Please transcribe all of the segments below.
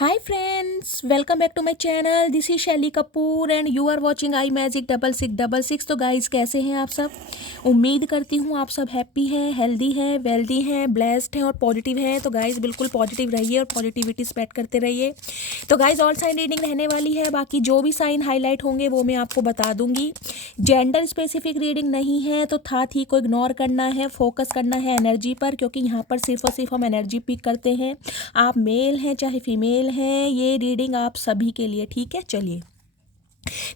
Hi friends, welcome back to my channel. This is Shaily Kapoor and you are watching I magic 6666। तो guys कैसे हैं आप सब। उम्मीद करती हूँ आप सब हैप्पी हैं, हेल्दी हैं, वेल्दी हैं, ब्लेस्ड हैं और पॉजिटिव हैं। तो गाइस बिल्कुल पॉजिटिव रहिए और पॉजिटिविटी स्प्रेड करते रहिए। तो गाइस ऑल साइन रीडिंग रहने वाली है, बाकी जो भी साइन हाईलाइट होंगे वो मैं आपको बता दूंगी। जेंडर स्पेसिफिक रीडिंग नहीं है, तो था थी को इग्नोर करना है, फोकस करना है एनर्जी पर, क्योंकि यहाँ पर सिर्फ और सिर्फ हम एनर्जी पिक करते हैं। आप मेल हैं चाहे फीमेल हैं, ये रीडिंग आप सभी के लिए, ठीक है। चलिए,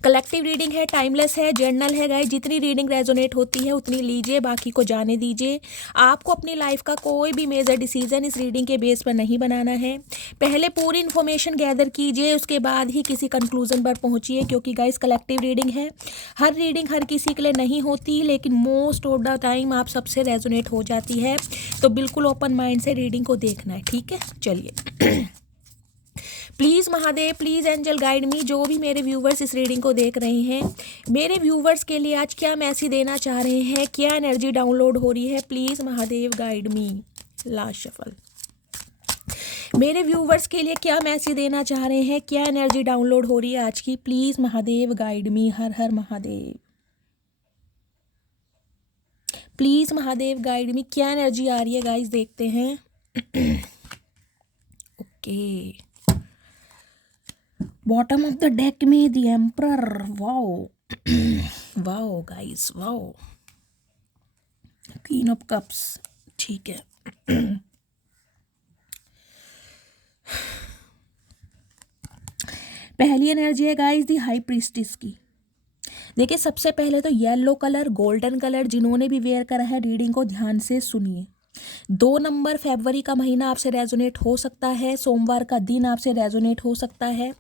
कलेक्टिव रीडिंग है, टाइमलेस है, जर्नल है गाइस। जितनी रीडिंग रेजोनेट होती है उतनी लीजिए, बाकी को जाने दीजिए। आपको अपनी लाइफ का कोई भी मेजर डिसीजन इस रीडिंग के बेस पर नहीं बनाना है। पहले पूरी इन्फॉर्मेशन गैदर कीजिए, उसके बाद ही किसी कंक्लूजन पर पहुंचिए, क्योंकि गाइस कलेक्टिव रीडिंग है। हर रीडिंग हर किसी के लिए नहीं होती, लेकिन मोस्ट ऑफ द टाइम आप सबसे रेजोनेट हो जाती है। तो बिल्कुल ओपन माइंड से रीडिंग को देखना है, ठीक है। चलिए please Mahadev, please angel guide me. जो भी मेरे व्यूवर्स इस रीडिंग को देख रहे हैं, मेरे व्यूवर्स के लिए आज क्या मैसेज देना चाह रहे हैं, क्या एनर्जी डाउनलोड हो रही है, please Mahadev guide me. Last shuffle. मेरे व्यूवर्स के लिए क्या मैसेज देना चाह रहे हैं, क्या एनर्जी डाउनलोड हो रही है आज की, प्लीज़ महादेव गाइड मी। हर हर Mahadev. Please Mahadev guide me, क्या एनर्जी आ रही है गाइस, देखते हैं। Okay, bottom of the deck में the emperor. Wow wow guys, wow. Queen of cups, ठीक है। पहली एनर्जी है गाइस दी हाई प्रीस्टिस की। देखिए, सबसे पहले तो येलो कलर, गोल्डन कलर जिन्होंने भी वेयर करा है, रीडिंग को ध्यान से सुनिए। 2 नंबर फरवरी का महीना आपसे रेजोनेट हो सकता है, सोमवार का दिन आपसे रेजोनेट हो सकता है।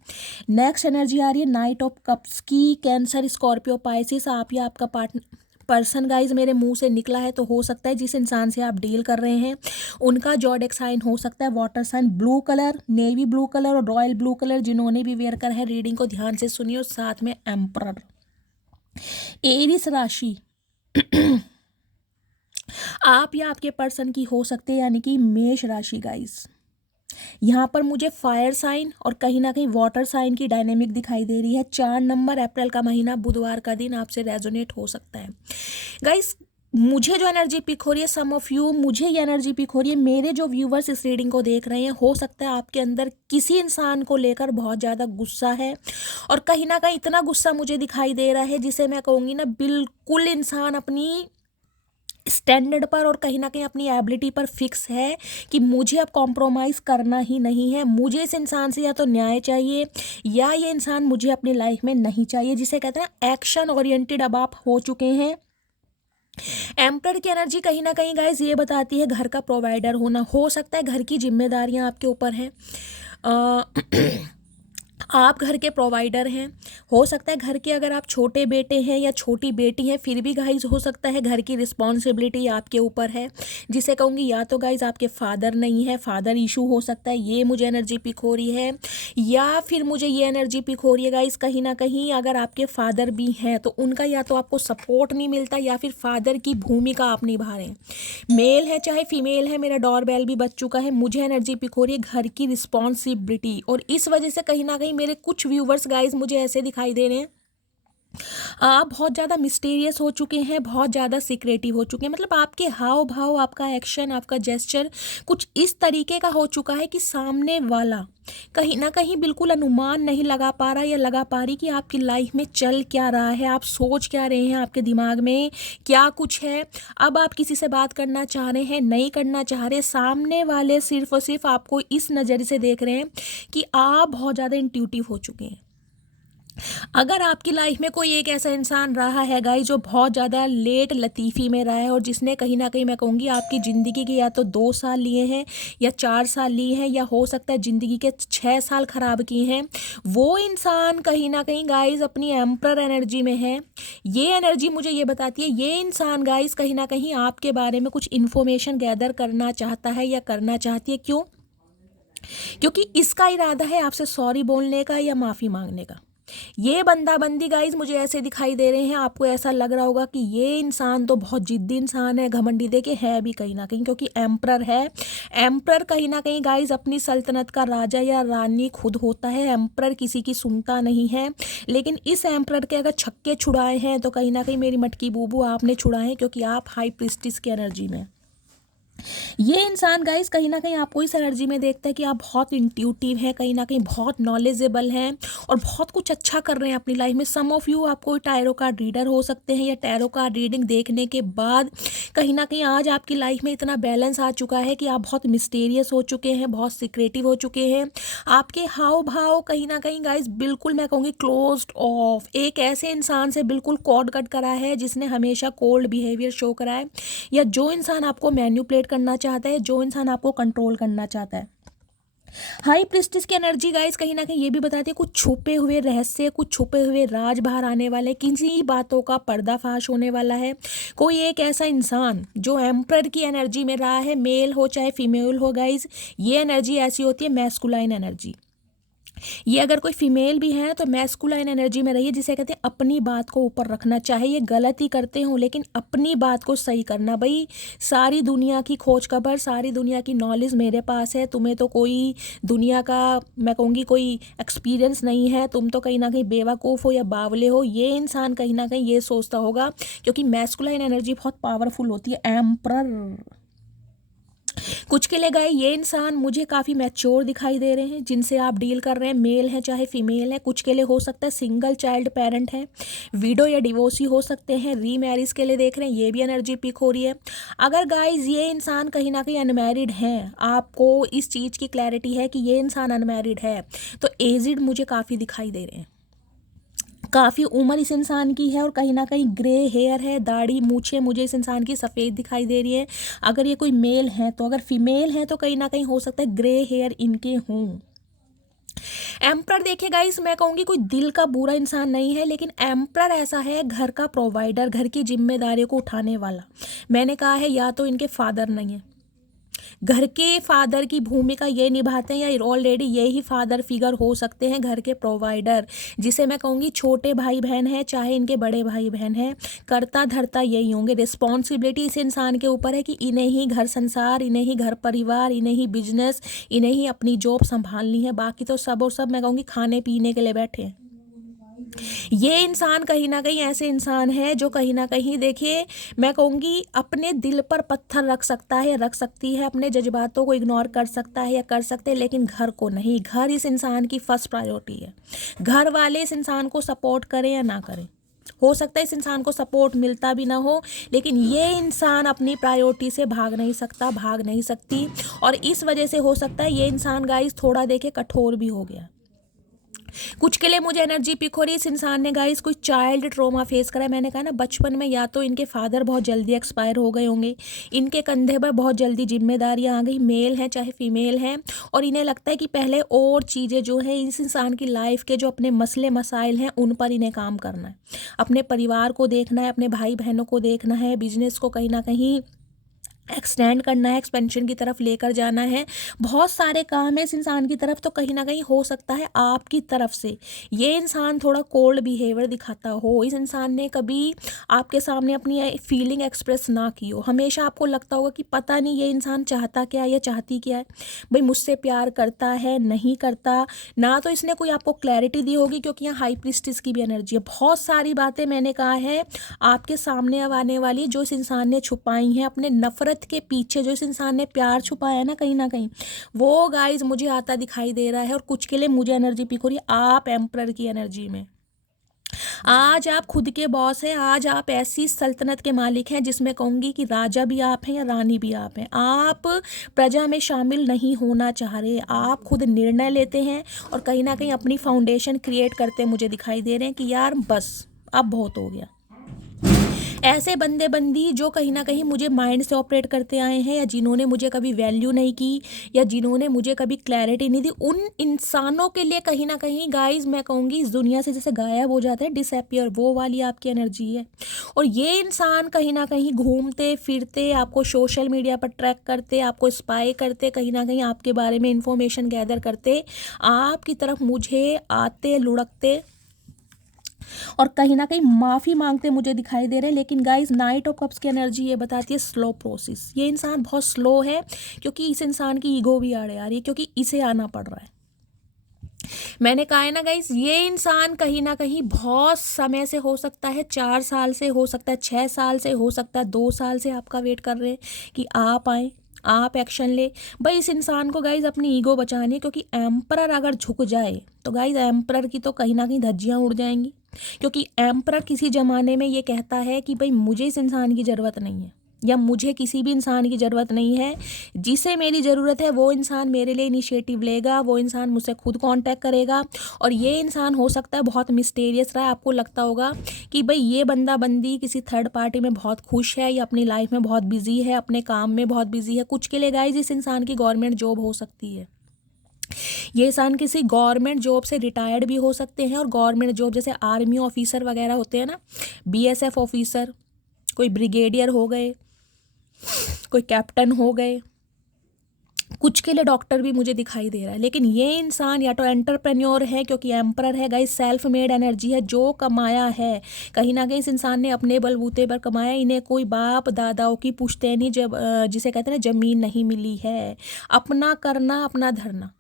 नेक्स्ट एनर्जी आ रही है नाइट ऑफ कप्स की। कैंसर, स्कॉर्पियो, पाइसिस, आप या आपका पार्टनर पर्सन गाइज मेरे मुंह से निकला है, तो हो सकता है जिस इंसान से आप डील कर रहे हैं उनका जॉडिक साइन हो सकता है water sign. Blue colour, navy blue colour और रॉयल ब्लू कलर जिन्होंने भी वेयर करा है, रीडिंग को ध्यान से सुनिए। और साथ में एम्परर। एरिस राशि आप या आपके पर्सन की हो सकते हैं, यानी कि मेष राशि गाइस। यहाँ पर मुझे फायर साइन और कहीं ना कहीं वाटर साइन की डायनेमिक दिखाई दे रही है। 4 नंबर अप्रैल का महीना, बुधवार का दिन आपसे रेजोनेट हो सकता है गाइस। मुझे जो एनर्जी पिक हो रही है, सम ऑफ यू, मुझे ये एनर्जी पिक हो रही है, मेरे जो व्यूवर्स इस रीडिंग को देख रहे हैं, हो सकता है आपके अंदर किसी इंसान को लेकर बहुत ज़्यादा गुस्सा है। और कहीं ना कहीं इतना गुस्सा मुझे दिखाई दे रहा है जिसे मैं कहूँगी ना, बिल्कुल इंसान अपनी स्टैंडर्ड पर और कहीं ना कहीं अपनी एबिलिटी पर फिक्स है कि मुझे अब कॉम्प्रोमाइज़ करना ही नहीं है। मुझे इस इंसान से या तो न्याय चाहिए, या ये इंसान मुझे अपनी लाइफ में नहीं चाहिए, जिसे कहते हैं एक्शन ओरिएंटेड अब आप हो चुके हैं। एम्पर की एनर्जी कहीं ना कहीं गाइस ये बताती है घर का प्रोवाइडर होना। हो सकता है घर की जिम्मेदारियां आपके ऊपर हैं, आप घर के प्रोवाइडर हैं। हो सकता है घर के अगर आप छोटे बेटे हैं या छोटी बेटी हैं, फिर भी गाइज हो सकता है घर की रिस्पॉन्सिबिलिटी आपके ऊपर है, जिसे कहूँगी या तो गाइज आपके फादर नहीं है, फादर इशू हो सकता है, ये मुझे एनर्जी पिक हो रही है। या फिर मुझे ये एनर्जी पिक हो रही है गाइज, कहीं ना कहीं अगर आपके फादर भी हैं तो उनका या तो आपको सपोर्ट नहीं मिलता, या फिर फादर की भूमिका आप निभा रहे हैं। मेल है चाहे फीमेल है, मेरा डोरबेल भी बज चुका है, मुझे एनर्जी पिक हो रही है घर की रिस्पॉन्सिबिलिटी। और इस वजह से कहीं ना कहीं मेरे कुछ व्यूवर्स गाइज मुझे ऐसे दिखाई दे रहे हैं, आप बहुत ज़्यादा मिस्टीरियस हो चुके हैं, बहुत ज़्यादा सीक्रेटिव हो चुके हैं। मतलब आपके हाव भाव, आपका एक्शन, आपका जेस्चर कुछ इस तरीके का हो चुका है कि सामने वाला कहीं ना कहीं बिल्कुल अनुमान नहीं लगा पा रहा या लगा पा रही कि आपकी लाइफ में चल क्या रहा है, आप सोच क्या रहे हैं, आपके दिमाग में क्या कुछ है। अब आप किसी से बात करना चाह रहे हैं, नहीं करना चाह रहे, सामने वाले सिर्फ और सिर्फ आपको इस नज़रिए से देख रहे हैं कि आप बहुत ज़्यादा इंट्यूटिव हो चुके हैं। अगर आपकी लाइफ में कोई एक ऐसा इंसान रहा है गाइस जो बहुत ज़्यादा लेट लतीफ़ी में रहा है, और जिसने कहीं ना कहीं मैं कहूँगी आपकी ज़िंदगी के या तो 2 साल लिए हैं या 4 साल लिए हैं, या हो सकता है ज़िंदगी के 6 साल ख़राब किए हैं, वो इंसान कहीं ना कहीं गाइस अपनी एम्परर एनर्जी में है। ये एनर्जी मुझे ये बताती है ये इंसान गाइस कहीं ना कहीं आपके बारे में कुछ इन्फॉर्मेशन गैदर करना चाहता है या करना चाहती है। क्यों? क्योंकि इसका इरादा है आपसे सॉरी बोलने का या माफ़ी मांगने का। ये बंदा-बंदी गाइज़ मुझे ऐसे दिखाई दे रहे हैं, आपको ऐसा लग रहा होगा कि ये इंसान तो बहुत ज़िद्दी इंसान है, घमंडी। देखिए है भी कहीं न कहीं, क्योंकि एम्परर है। एम्परर कहीं न कहीं गाइज़ अपनी सल्तनत का राजा या रानी खुद होता है। एम्परर किसी की सुनता नहीं है, लेकिन इस एम्परर के अगर छक्के छुड़ाए हैं तो कहीं न कहीं मेरी मटकी बूबू आपने छुड़ाए हैं, क्योंकि आप हाई प्रीस्टिस की एनर्जी में। ये इंसान गाइस कहीं न कहीं आपको इस एनर्जी में देखता है कि आप बहुत इंट्यूटिव हैं, कहीं न कहीं बहुत नॉलेजेबल हैं और बहुत कुछ अच्छा कर रहे हैं अपनी लाइफ में। सम ऑफ यू आपको टैरो कार्ड रीडर हो सकते हैं, या टैरो कार्ड रीडिंग देखने के बाद कहीं न कहीं आज आपकी लाइफ में इतना बैलेंस आ चुका है कि आप बहुत मिस्टीरियस हो चुके हैं, बहुत सीक्रेटिव हो चुके हैं। आपके हाव-भाव कहीं न कहीं गाइस बिल्कुल मैं कहूँगी क्लोज़्ड ऑफ, एक ऐसे इंसान से बिल्कुल कॉर्ड कट करा है जिसने हमेशा कोल्ड बिहेवियर शो करा है, या जो इंसान आपको मैनिपुलेट करना चाहता है, जो इंसान आपको कंट्रोल करना चाहता है। हाई प्रीस्टिस की एनर्जी गाइस कहीं ना कहीं ये भी बताती है कुछ छुपे हुए रहस्य, कुछ छुपे हुए राज बाहर आने वाले, किसी बातों का पर्दाफाश होने वाला है। कोई एक ऐसा इंसान जो एम्परर की एनर्जी में रहा है, मेल हो चाहे फीमेल हो गाइस, ये एनर्जी ऐसी होती है मैस्कुलाइन एनर्जी। ये अगर कोई फीमेल भी है तो मैस्कुलाइन एनर्जी में रही है, जिसे कहते हैं अपनी बात को ऊपर रखना। चाहे ये गलत ही करते हो लेकिन अपनी बात को सही करना। भाई सारी दुनिया की खोज खबर, सारी दुनिया की नॉलेज मेरे पास है, तुम्हें तो कोई दुनिया का मैं कहूँगी कोई एक्सपीरियंस नहीं है, तुम तो कहीं ना कहीं बेवकूफ़ हो या बावले हो। ये इंसान कहीं ना कहीं ये सोचता होगा, क्योंकि मैस्कुलाइन एनर्जी बहुत पावरफुल होती है। एम्परर कुछ के लिए गए ये इंसान मुझे काफ़ी मैच्योर दिखाई दे रहे हैं, जिनसे आप डील कर रहे हैं, मेल है चाहे फीमेल है। कुछ के लिए हो सकता है सिंगल चाइल्ड पेरेंट है, विडो या डिवोर्सी हो सकते हैं, रीमैरिज के लिए देख रहे हैं, ये भी एनर्जी पिक हो रही है। अगर गाइज ये इंसान कहीं ना कहीं अनमैरिड हैं, आपको इस चीज़ की क्लैरिटी है कि ये इंसान अनमैरिड है, तो एजिड मुझे काफ़ी दिखाई दे रहे हैं। काफ़ी उम्र इस इंसान की है और कहीं ना कहीं ग्रे हेयर है, दाढ़ी मूछें मुझे इस इंसान की सफ़ेद दिखाई दे रही है। अगर ये कोई मेल है तो, अगर फीमेल है तो कहीं ना कहीं हो सकता है ग्रे हेयर इनके हों। एम्प्रर देखिए गाइस, मैं कहूँगी कोई दिल का बुरा इंसान नहीं है, लेकिन एम्प्रर ऐसा है घर का प्रोवाइडर, घर की जिम्मेदारियों को उठाने वाला। मैंने कहा है या तो इनके फादर नहीं है, घर के फादर की भूमिका ये निभाते हैं, या ऑलरेडी यही फादर फिगर हो सकते हैं, घर के प्रोवाइडर, जिसे मैं कहूँगी छोटे भाई बहन है चाहे इनके बड़े भाई बहन है, करता धरता यही होंगे। रिस्पॉन्सिबिलिटी इस इंसान के ऊपर है कि इन्हें ही घर संसार, इन्हें ही घर परिवार, इन्हें ही बिजनेस, इन्हें ही अपनी जॉब संभालनी है। बाकी तो सब और सब मैं कहूँगी खाने पीने के लिए बैठे हैं। ये इंसान कहीं ना कहीं ऐसे इंसान है जो कहीं ना कहीं देखिए मैं कहूँगी अपने दिल पर पत्थर रख सकता है या रख सकती है, अपने जज्बातों को इग्नोर कर सकता है या कर सकते हैं, लेकिन घर को नहीं। घर इस इंसान की फर्स्ट प्रायोरिटी है। घर वाले इस इंसान को सपोर्ट करें या ना करें, हो सकता है इस इंसान को सपोर्ट मिलता भी ना हो, लेकिन ये इंसान अपनी प्रायोरिटी से भाग नहीं सकता, भाग नहीं सकती। और इस वजह से हो सकता है ये इंसान गाइस थोड़ा देखे कठोर भी हो गया। कुछ के लिए मुझे एनर्जी पिक हो रही है, इस इंसान ने गाइस कोई चाइल्ड ट्रॉमा फेस करा है। मैंने कहा ना बचपन में या तो इनके फादर बहुत जल्दी एक्सपायर हो गए होंगे, इनके कंधे पर बहुत जल्दी जिम्मेदारियां आ गई, मेल हैं चाहे फीमेल हैं, और इन्हें लगता है कि पहले और चीज़ें जो है इस इंसान की लाइफ के जो अपने मसले मसाइल हैं उन पर इन्हें काम करना है, अपने परिवार को देखना है, अपने भाई बहनों को देखना है, बिजनेस को कहीं ना कहीं एक्सटेंड करना है, एक्सपेंशन की तरफ लेकर जाना है। बहुत सारे काम है इस इंसान की तरफ, तो कहीं ना कहीं हो सकता है आपकी तरफ से ये इंसान थोड़ा कोल्ड बिहेवियर दिखाता हो, इस इंसान ने कभी आपके सामने अपनी फीलिंग एक्सप्रेस ना की हो। हमेशा आपको लगता होगा कि पता नहीं ये इंसान चाहता क्या है या चाहती क्या है, भाई मुझसे प्यार करता है नहीं करता ना, तो इसने कोई आपको क्लैरिटी दी होगी, क्योंकि यहाँ हाई प्रीस्टिस की भी एनर्जी है। बहुत सारी बातें मैंने कहा है आपके सामने अब आने वाली, जो इस इंसान ने छुपाई हैं अपने नफरत के पीछे, जो इस इंसान ने प्यार छुपाया है ना कहीं ना कहीं, वो गाइज मुझे आता दिखाई दे रहा है। और कुछ के लिए मुझे एनर्जी पिक हो रही है आप एम्परर की एनर्जी में। आज आप खुद के बॉस हैं, आज आप ऐसी सल्तनत के मालिक हैं जिसमें कहूँगी कि राजा भी आप हैं या रानी भी आप हैं। आप प्रजा में शामिल नहीं होना चाह रहे, आप खुद निर्णय लेते हैं और कहीं ना कहीं अपनी फाउंडेशन क्रिएट करते मुझे दिखाई दे रहे हैं कि यार बस अब बहुत हो गया। ऐसे बंदे बंदी जो कहीं ना कहीं मुझे माइंड से ऑपरेट करते आए हैं, या जिन्होंने मुझे कभी वैल्यू नहीं की, या जिन्होंने मुझे कभी क्लैरिटी नहीं दी, उन इंसानों के लिए कहीं ना कहीं गाइज मैं कहूँगी इस दुनिया से जैसे गायब हो जाता है, डिसअपियर, वो वाली आपकी एनर्जी है। और ये इंसान कहीं ना कहीं घूमते फिरते आपको सोशल मीडिया पर ट्रैक करते, आपको स्पाई करते, कहीं ना कहीं आपके बारे में इंफॉर्मेशन गैदर करते आपकी तरफ मुझे आते लुढ़कते और कहीं ना कहीं माफ़ी मांगते मुझे दिखाई दे रहे हैं। लेकिन गाइज नाइट ऑफ कप्स की एनर्जी ये बताती है स्लो प्रोसेस। ये इंसान बहुत स्लो है क्योंकि इस इंसान की ईगो भी आड़े आ रही है, क्योंकि इसे आना पड़ रहा है। मैंने कहा है ना गाइज, ये इंसान कहीं ना कहीं बहुत समय से, हो सकता है 4 साल से, हो सकता है 6 साल से, हो सकता है 2 साल से आपका वेट कर रहे हैं कि आप आए, आप एक्शन ले। भाई इस इंसान को गाइज अपनी ईगो बचानी है, क्योंकि एम्परर अगर झुक जाए तो गाइज एम्परर की तो कहीं ना कहीं धज्जियाँ उड़ जाएंगी। क्योंकि एम्परर किसी ज़माने में ये कहता है कि भाई मुझे इस इंसान की ज़रूरत नहीं है, या मुझे किसी भी इंसान की ज़रूरत नहीं है, जिसे मेरी ज़रूरत है वो इंसान मेरे लिए इनिशिएटिव लेगा, वो इंसान मुझसे खुद कांटेक्ट करेगा। और ये इंसान हो सकता है बहुत मिस्टीरियस रहा है, आपको लगता होगा कि भाई ये बंदा बंदी किसी थर्ड पार्टी में बहुत खुश है, या अपनी लाइफ में बहुत बिजी है, अपने काम में बहुत बिजी है। कुछ के लिए गाइज इस इंसान की गवर्नमेंट जॉब हो सकती है, ये इंसान किसी गवर्नमेंट जॉब से रिटायर्ड भी हो सकते हैं। और गवर्नमेंट जॉब जैसे आर्मी ऑफिसर वगैरह होते हैं ना, बीएसएफ ऑफिसर, कोई ब्रिगेडियर हो गए, कोई कैप्टन हो गए, कुछ के लिए डॉक्टर भी मुझे दिखाई दे रहा है। लेकिन ये इंसान या तो एंटरप्रेन्योर है, क्योंकि एम्परर है गाइस, सेल्फ मेड एनर्जी है, जो कमाया है कहीं ना कहीं इस इंसान ने अपने बलबूते पर कमाया। इन्हें कोई बाप दादाओं की पुश्तैनी जब जिसे कहते हैं ना जमीन नहीं मिली है। अपना करना, अपना धरना।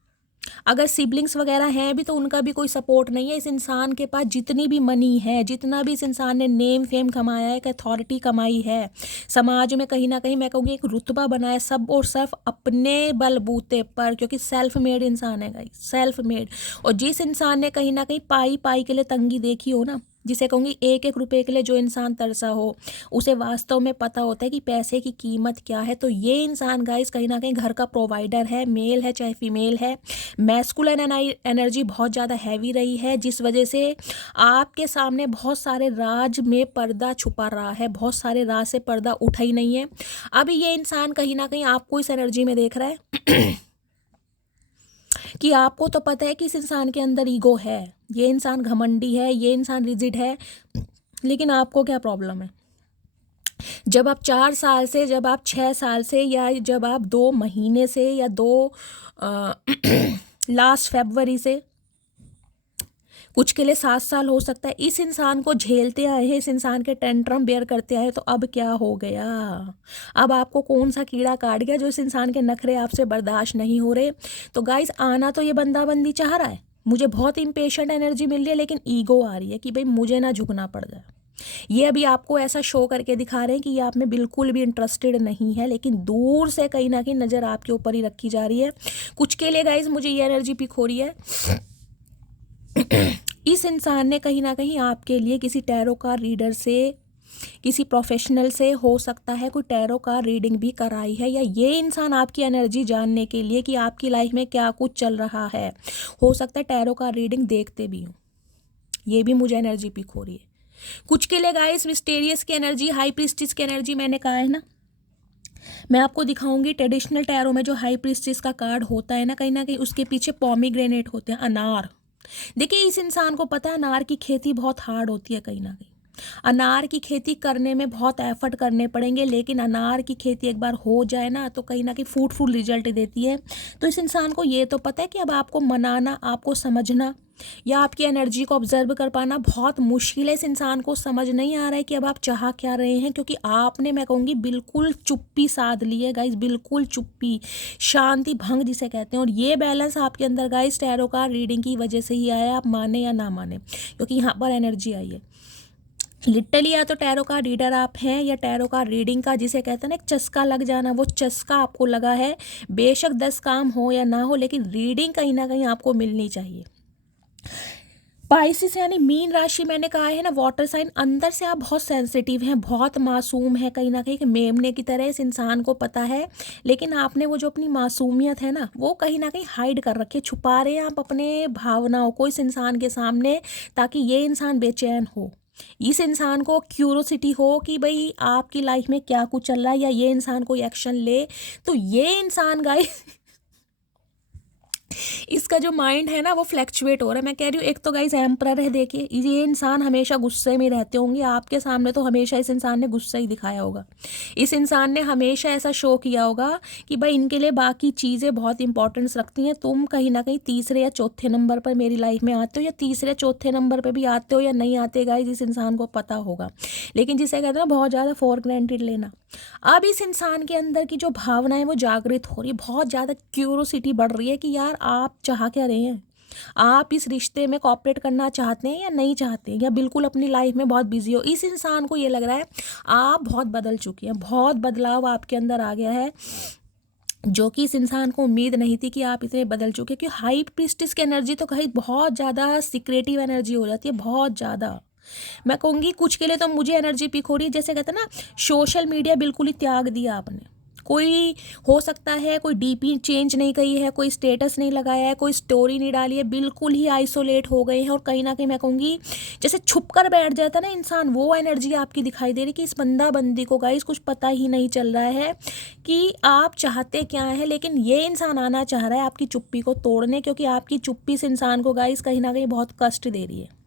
अगर सिबलिंग्स वगैरह हैं भी तो उनका भी कोई सपोर्ट नहीं है। इस इंसान के पास जितनी भी मनी है, जितना भी इस इंसान ने नेम फेम कमाया है, एक अथॉरिटी कमाई है, समाज में कहीं ना कहीं मैं कहूँगी एक रुतबा बनाया, सब और सिर्फ अपने बलबूते पर, क्योंकि सेल्फ मेड इंसान है गाइस, सेल्फ मेड। और जिस इंसान ने कहीं ना कहीं पाई पाई के लिए तंगी देखी हो ना, जिसे कहूँगी एक एक रुपए के लिए जो इंसान तरसा हो, उसे वास्तव में पता होता है कि पैसे की कीमत क्या है। तो ये इंसान गाइस कहीं ना कहीं घर का प्रोवाइडर है, मेल है चाहे फीमेल है। मैस्कुलिन एनर्जी बहुत ज़्यादा हैवी रही है, जिस वजह से आपके सामने बहुत सारे राज में पर्दा छुपा रहा है, बहुत सारे राज से पर्दा उठा ही नहीं है। अभी ये इंसान कहीं ना कहीं आपको इस एनर्जी में देख रहा है कि आपको तो पता है कि इस इंसान के अंदर ईगो है, ये इंसान घमंडी है, ये इंसान रिजिड है, लेकिन आपको क्या प्रॉब्लम है? जब आप 4 साल से, जब आप 6 साल से, या जब आप 2 महीने से, या लास्ट फरवरी से, कुछ के लिए 7 साल हो सकता है, इस इंसान को झेलते आए हैं, इस इंसान के टेंट्रम बेयर करते आए, तो अब क्या हो गया? अब आपको कौन सा कीड़ा काट गया जो इस इंसान के नखरे आपसे बर्दाश्त नहीं हो रहे? तो गाइस आना तो ये बंदा बंदी चाह रहा है, मुझे बहुत इम्पेशेंट एनर्जी मिल रही है, लेकिन ईगो आ रही है कि भाई मुझे ना झुकना पड़ जाए। ये अभी आपको ऐसा शो करके दिखा रहे हैं कि ये आप में बिल्कुल भी इंटरेस्टेड नहीं है, लेकिन दूर से कहीं ना कहीं नज़र आपके ऊपर ही रखी जा रही है। कुछ के लिए गाइज मुझे ये एनर्जी पिक हो रही है इस इंसान ने कहीं ना कहीं आपके लिए किसी टैरो कार्ड रीडर से, किसी प्रोफेशनल से, हो सकता है कोई टैरो कार्ड रीडिंग भी कराई है, या ये इंसान आपकी एनर्जी जानने के लिए कि आपकी लाइफ में क्या कुछ चल रहा है, हो सकता है टैरो कार्ड रीडिंग देखते भी हों। ये भी मुझे एनर्जी पिक हो रही है। कुछ के लिए गाइस मिस्टेरियस की एनर्जी, हाई प्रीस्टिस की एनर्जी, मैंने कहा है ना, मैं आपको दिखाऊंगी ट्रेडिशनल टैरो में जो हाई प्रीस्टिस का कार्ड होता है ना कहीं उसके पीछे पॉमीग्रेनेट होते हैं, अनार। देखिए इस इंसान को पता है अनार की खेती बहुत हार्ड होती है, कहीं ना कहीं अनार की खेती करने में बहुत एफर्ट करने पड़ेंगे, लेकिन अनार की खेती एक बार हो जाए ना तो कहीं ना कहीं फ्रूटफुल रिजल्ट देती है। तो इस इंसान को ये तो पता है कि अब आपको मनाना, आपको समझना, या आपकी एनर्जी को ऑब्जर्व कर पाना बहुत मुश्किल है। इस इंसान को समझ नहीं आ रहा है कि अब आप चाह क्या रहे हैं, क्योंकि आपने, मैं कहूँगी, बिल्कुल चुप्पी साध ली है गाइस, बिल्कुल चुप्पी, शांति भंग जिसे कहते हैं। और ये बैलेंस आपके अंदर गाइस टैरो कार्ड रीडिंग की वजह से ही आया, आप माने या ना माने, क्योंकि यहाँ पर एनर्जी आई है लिटरली। या तो टैरो का रीडर आप हैं, या टैरो का रीडिंग का जिसे कहते हैं ना एक चस्का लग जाना, वो चस्का आपको लगा है। बेशक 10 काम हो या ना हो, लेकिन रीडिंग कहीं ना कहीं आपको मिलनी चाहिए। पाइसिस यानी मीन राशि, मैंने कहा है ना वाटर साइन, अंदर से आप बहुत सेंसिटिव हैं, बहुत मासूम है, कहीं ना कहीं मेमने की तरह इस इंसान को पता है। लेकिन आपने वो जो अपनी मासूमियत है ना वो कहीं ना कहीं हाइड कर रखी है, छुपा रहे हैं आप अपने भावनाओं को इस इंसान के सामने, ताकि ये इंसान बेचैन हो, इस इंसान को क्यूरोसिटी हो कि भाई आपकी लाइफ में क्या कुछ चल रहा है, या ये इंसान कोई एक्शन ले। तो ये इंसान गाइस इसका जो माइंड है ना वो फ्लैक्चुएट हो रहा है। मैं कह रही हूँ एक तो गाइस एम्परर है, देखिए ये इंसान हमेशा गुस्से में रहते होंगे, आपके सामने तो हमेशा इस इंसान ने गुस्सा ही दिखाया होगा। इस इंसान ने हमेशा ऐसा शो किया होगा कि भाई इनके लिए बाकी चीज़ें बहुत इंपॉर्टेंस रखती हैं, तुम कहीं ना कहीं तीसरे या चौथे नंबर पर मेरी लाइफ में आते हो, या तीसरे चौथे नंबर पर भी आते हो या नहीं आते गाइस, इस इंसान को पता होगा। लेकिन जिसे कहते हैं ना बहुत ज़्यादा फॉर ग्रांटेड लेना, अब इस इंसान के अंदर की जो भावना है वो जागृत हो रही है, बहुत ज़्यादा क्यूरोसिटी बढ़ रही है कि यार आप चाह क्या रहे हैं, आप इस रिश्ते में कॉपरेट करना चाहते हैं या नहीं चाहते हैं, या बिल्कुल अपनी लाइफ में बहुत बिजी हो। इस इंसान को ये लग रहा है आप बहुत बदल चुके हैं, बहुत बदलाव आपके अंदर आ गया है, जो कि इस इंसान को उम्मीद नहीं थी कि आप इतने बदल चुके। क्योंकि हाई प्रीस्टिस की एनर्जी तो कहीं बहुत ज़्यादा सीक्रेटिव एनर्जी हो जाती है, बहुत ज़्यादा। मैं कहूँगी कुछ के लिए तो मुझे एनर्जी पिक हो रही है, जैसे कहते हैं ना सोशल मीडिया बिल्कुल ही त्याग दिया आपने। कोई हो सकता है कोई डीपी चेंज नहीं की है, कोई स्टेटस नहीं लगाया है, कोई स्टोरी नहीं डाली है, बिल्कुल ही आइसोलेट हो गए हैं। और कहीं ना कहीं मैं कहूँगी जैसे छुप कर बैठ जाता ना इंसान, वो एनर्जी आपकी दिखाई दे रही कि इस बंदा बंदी को गाइस कुछ पता ही नहीं चल रहा है कि आप चाहते क्या है। लेकिन ये इंसान आना चाह रहा है आपकी चुप्पी को तोड़ने, क्योंकि आपकी चुप्पी से इंसान को गाइस कहीं ना कहीं बहुत कष्ट दे रही है।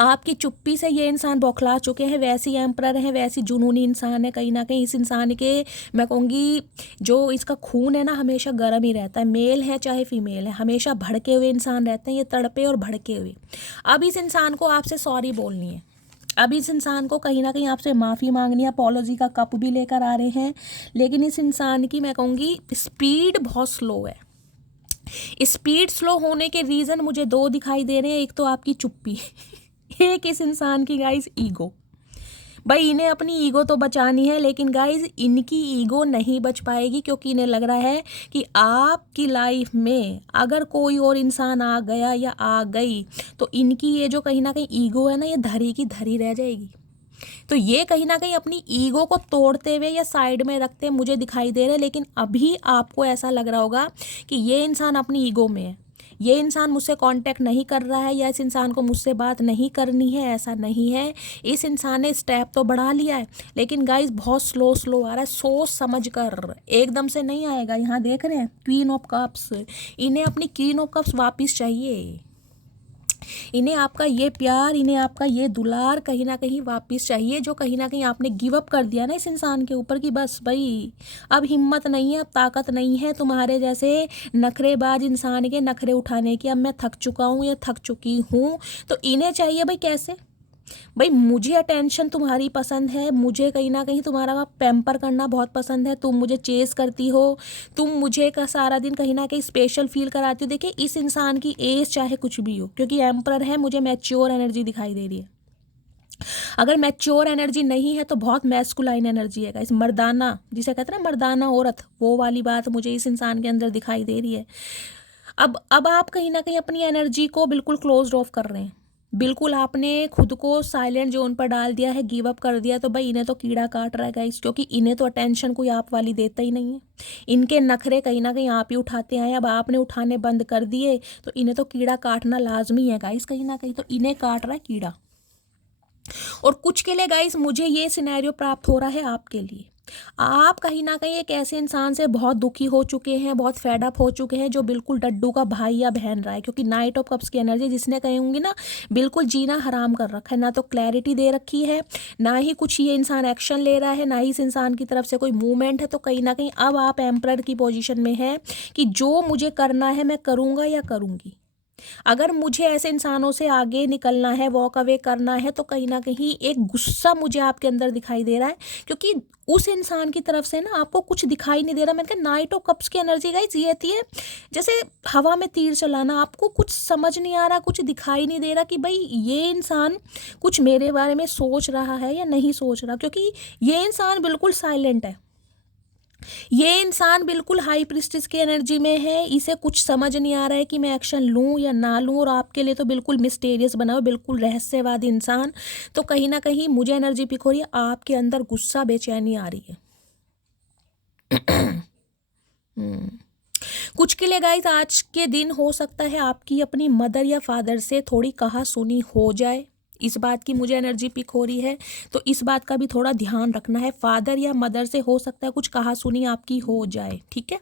आपकी चुप्पी से ये इंसान बौखला चुके हैं, वैसी एम्परर है, वैसी जुनूनी इंसान है। कहीं ना कहीं इस इंसान के मैं कहूँगी जो इसका खून है ना हमेशा गर्म ही रहता है, मेल है चाहे फीमेल है, हमेशा भड़के हुए इंसान रहते हैं ये, तड़पे और भड़के हुए। अब इस इंसान को आपसे सॉरी बोलनी है, अब इस इंसान को कहीं ना कहीं आपसे माफ़ी मांगनी है, अपॉलॉजी का कप भी लेकर आ रहे हैं। लेकिन इस इंसान की मैं कहूँगी स्पीड बहुत स्लो है। स्पीड स्लो होने के रीज़न मुझे दो दिखाई दे रहे हैं, एक तो आपकी चुप्पी एक इस इंसान की गाइस ईगो। भाई इन्हें अपनी ईगो तो बचानी है, लेकिन गाइस इनकी ईगो नहीं बच पाएगी, क्योंकि इन्हें लग रहा है कि आपकी लाइफ में अगर कोई और इंसान आ गया या आ गई तो इनकी ये जो कहीं ना कहीं ईगो है ना ये धरी की धरी रह जाएगी। तो ये कहीं ना कहीं अपनी ईगो को तोड़ते हुए या साइड में रखते मुझे दिखाई दे रहे हैं। लेकिन अभी आपको ऐसा लग रहा होगा कि ये इंसान अपनी ईगो में है, ये इंसान मुझसे कांटेक्ट नहीं कर रहा है, या इस इंसान को मुझसे बात नहीं करनी है, ऐसा नहीं है। इस इंसान ने स्टेप तो बढ़ा लिया है, लेकिन गाइस बहुत स्लो स्लो आ रहा है, सोच समझ कर, एकदम से नहीं आएगा। यहाँ देख रहे हैं क्वीन ऑफ कप्स, इन्हें अपनी क्वीन ऑफ कप्स वापस चाहिए, इन्हें आपका ये प्यार, इन्हें आपका ये दुलार कहीं ना कहीं वापस चाहिए, जो कहीं ना कहीं आपने गिव अप कर दिया ना इस इंसान के ऊपर कि बस भाई अब हिम्मत नहीं है, अब ताकत नहीं है तुम्हारे जैसे नखरेबाज इंसान के नखरे उठाने की, अब मैं थक चुका हूँ या थक चुकी हूँ। तो इन्हें चाहिए भाई कैसे, भाई मुझे अटेंशन तुम्हारी पसंद है, मुझे कहीं ना कहीं तुम्हारा पैम्पर करना बहुत पसंद है, तुम मुझे चेस करती हो, तुम मुझे का सारा दिन कहीं ना कहीं स्पेशल फील कराती हो। देखिए इस इंसान की एज चाहे कुछ भी हो, क्योंकि एम्परर है, मुझे मैच्योर एनर्जी दिखाई दे रही है। अगर मैच्योर एनर्जी नहीं है तो बहुत मैस्कुलाइन एनर्जी है, इस मर्दाना जिसे कहते हैं ना मर्दाना औरत, वो वाली बात मुझे इस इंसान के अंदर दिखाई दे रही है। अब आप कहीं ना कहीं अपनी एनर्जी को बिल्कुल क्लोज्ड ऑफ कर रहे हैं, बिल्कुल आपने खुद को साइलेंट जोन पर डाल दिया है, गिव अप कर दिया। तो भाई इन्हें तो कीड़ा काट रहा है गाइस, क्योंकि इन्हें तो अटेंशन कोई आप वाली देता ही नहीं है, इनके नखरे कहीं ना कहीं आप ही उठाते हैं। अब आपने उठाने बंद कर दिए तो इन्हें तो कीड़ा काटना लाजमी है गाइस, कहीं ना कहीं तो इन्हें काट रहा है कीड़ा। और कुछ के लिए गाइस मुझे ये सिनेरियो प्राप्त हो रहा है आपके लिए, आप कहीं ना कहीं एक ऐसे इंसान से बहुत दुखी हो चुके हैं, बहुत फेड अप हो चुके हैं, जो बिल्कुल डड्डू का भाई या बहन रहा है। क्योंकि नाइट ऑफ कप्स की एनर्जी जिसने कहूँगी ना बिल्कुल जीना हराम कर रखा है, ना तो क्लैरिटी दे रखी है, ना ही कुछ ये इंसान एक्शन ले रहा है, ना ही इस इंसान की तरफ से कोई मूवमेंट है। तो कहीं ना कहीं अब आप एम्परर की पोजीशन में है कि जो मुझे करना है मैं करूँगा या करूँगी। अगर मुझे ऐसे इंसानों से आगे निकलना है, वॉक अवे करना है, तो कहीं ना कहीं एक गुस्सा मुझे आपके अंदर दिखाई दे रहा है, क्योंकि उस इंसान की तरफ से ना आपको कुछ दिखाई नहीं दे रहा। मैंने कहा नाइट ऑफ कप्स की एनर्जी गाइस ये आती है जैसे हवा में तीर चलाना, आपको कुछ समझ नहीं आ रहा, कुछ दिखाई नहीं दे रहा कि भाई ये इंसान कुछ मेरे बारे में सोच रहा है या नहीं सोच रहा, क्योंकि ये इंसान बिल्कुल साइलेंट है, ये इंसान बिल्कुल हाई प्रिस्टिस की एनर्जी में है, इसे कुछ समझ नहीं आ रहा है कि मैं एक्शन लूं या ना लूं। और आपके लिए तो बिल्कुल मिस्टीरियस बना हुआ, बिल्कुल रहस्यवादी इंसान। तो कहीं ना कहीं मुझे एनर्जी पिक हो रही है, आपके अंदर गुस्सा बेचैनी आ रही है। कुछ के लिए गाइस आज के दिन हो सकता है आपकी अपनी मदर या फादर से थोड़ी कहा सुनी हो जाए, इस बात की मुझे एनर्जी पिक हो रही है। तो इस बात का भी थोड़ा ध्यान रखना है, फादर या मदर से हो सकता है कुछ कहा सुनी आपकी हो जाए, ठीक है।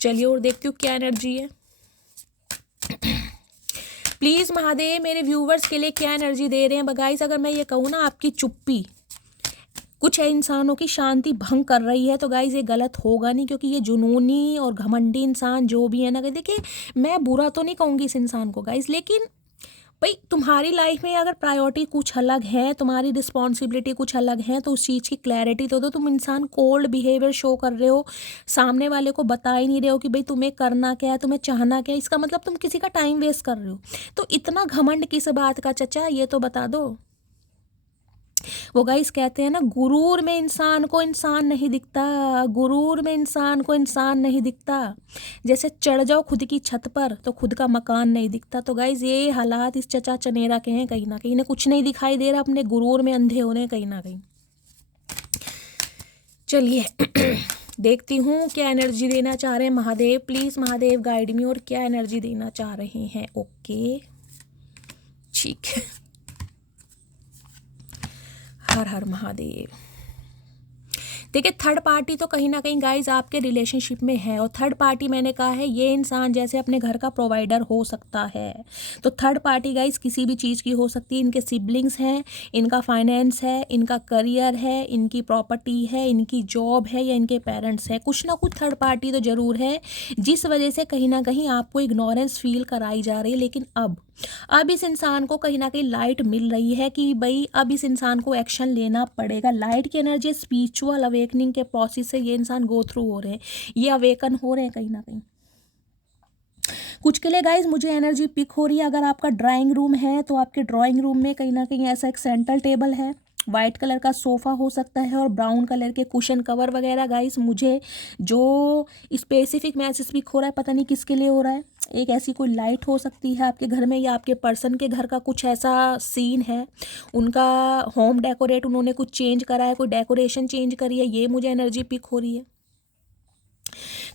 चलिए और देखती हूँ क्या एनर्जी है। प्लीज़ महादेव मेरे व्यूवर्स के लिए क्या एनर्जी दे रहे हैं गाइस। अगर मैं ये कहूँ ना, आपकी चुप्पी कुछ इंसानों की शांति भंग कर रही है, तो गाइज ये गलत होगा नहीं, क्योंकि ये जुनूनी और घमंडी इंसान जो भी है ना, देखिए मैं बुरा तो नहीं कहूँगी इस इंसान को गाइज, लेकिन भाई तुम्हारी लाइफ में अगर प्रायोरिटी कुछ अलग है, तुम्हारी रिस्पॉन्सिबिलिटी कुछ अलग है, तो उस चीज़ की क्लैरिटी तो दो। तुम इंसान कोल्ड बिहेवियर शो कर रहे हो, सामने वाले को बता ही नहीं रहे हो कि भाई तुम्हें करना क्या है, तुम्हें चाहना क्या है। इसका मतलब तुम किसी का टाइम वेस्ट कर रहे हो। तो इतना घमंड किस बात का चचा, ये तो बता दो। वो गाइस कहते हैं ना, गुरूर में इंसान को इंसान नहीं दिखता, गुरूर में इंसान को इंसान नहीं दिखता। जैसे चढ़ जाओ खुद की छत पर तो खुद का मकान नहीं दिखता। तो गाइस ये हालात इस चचा चनेरा के हैं, कहीं ना कहीं इन्हें कुछ नहीं दिखाई दे रहा, अपने गुरूर में अंधे हो रहे हैं कहीं ना कहीं। चलिए देखती हूँ क्या एनर्जी देना चाह रहे हैं महादेव। प्लीज़ महादेव गाइड मी, और क्या एनर्जी देना चाह रहे हैं। ओके ठीक है। हर हर महादेव। देखिए थर्ड पार्टी तो कहीं ना कहीं गाइज आपके रिलेशनशिप में है, और थर्ड पार्टी मैंने कहा है ये इंसान जैसे अपने घर का प्रोवाइडर हो सकता है। तो थर्ड पार्टी गाइज किसी भी चीज़ की हो सकती है। इनके सिबलिंग्स हैं, इनका फाइनेंस है, इनका करियर है, इनकी प्रॉपर्टी है, इनकी जॉब है, या इनके पेरेंट्स है। कुछ ना कुछ थर्ड पार्टी तो ज़रूर है, जिस वजह से कहीं ना कहीं आपको इग्नोरेंस फील कराई जा रही है। लेकिन अब इस इंसान को कहीं ना कहीं लाइट मिल रही है कि भाई अब इस इंसान को एक्शन लेना पड़ेगा। लाइट की एनर्जी स्पिरिचुअल अवेकनिंग के प्रोसेस से ये इंसान गो थ्रू हो रहे हैं, ये अवेकन हो रहे हैं कहीं ना कहीं। कुछ के लिए गाइज मुझे एनर्जी पिक हो रही है, अगर आपका ड्राइंग रूम है तो आपके ड्राइंग रूम में कहीं ना कहीं ऐसा एक सेंट्रल टेबल है, वाइट कलर का सोफ़ा हो सकता है, और ब्राउन कलर के कुशन कवर वगैरह। गाइस मुझे जो स्पेसिफिक मैसेज पिक हो रहा है, पता नहीं किसके लिए हो रहा है। एक ऐसी कोई लाइट हो सकती है आपके घर में, या आपके पर्सन के घर का कुछ ऐसा सीन है, उनका होम डेकोरेट उन्होंने कुछ चेंज करा है, कोई डेकोरेशन चेंज करी है, ये मुझे एनर्जी पिक हो रही है।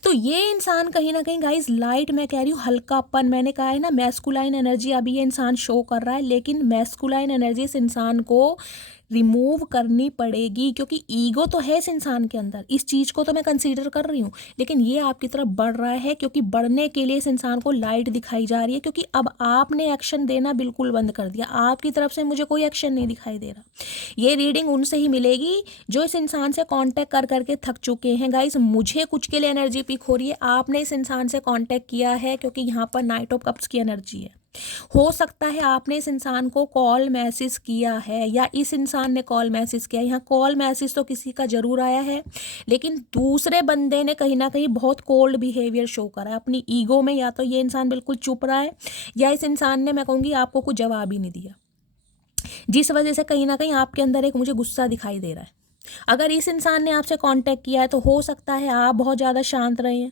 तो ये इंसान कहीं ना कहीं गाइस लाइट, मैं कह रही हूँ हल्कापन, मैंने कहा है ना मैस्कुलाइन एनर्जी अभी ये इंसान शो कर रहा है, लेकिन मैस्कुलाइन एनर्जी इस इंसान को रिमूव करनी पड़ेगी, क्योंकि ईगो तो है इस इंसान के अंदर। इस चीज़ को तो मैं कंसीडर कर रही हूँ, लेकिन ये आपकी तरफ बढ़ रहा है, क्योंकि बढ़ने के लिए इस इंसान को लाइट दिखाई जा रही है, क्योंकि अब आपने एक्शन देना बिल्कुल बंद कर दिया। आपकी तरफ से मुझे कोई एक्शन नहीं दिखाई दे रहा। ये रीडिंग उनसे ही मिलेगी जो इस इंसान से कांटेक्ट कर करके थक चुके हैं। गाइस मुझे कुछ के लिए एनर्जी पिक हो रही है, आपने इस इंसान से कांटेक्ट किया है, क्योंकि यहाँ पर नाइट ऑफ कप्स की एनर्जी है। हो सकता है आपने इस इंसान को कॉल मैसेज किया है, या इस इंसान ने कॉल मैसेज किया है। यहाँ कॉल मैसेज तो किसी का ज़रूर आया है, लेकिन दूसरे बंदे ने कहीं ना कहीं बहुत कोल्ड बिहेवियर शो करा है अपनी ईगो में। या तो ये इंसान बिल्कुल चुप रहा है, या इस इंसान ने, मैं कहूँगी, आपको कुछ जवाब ही नहीं दिया, जिस वजह से कहीं ना कहीं आपके अंदर एक मुझे गुस्सा दिखाई दे रहा है। अगर इस इंसान ने आपसे कांटेक्ट किया है तो हो सकता है आप बहुत ज़्यादा शांत रहे हैं,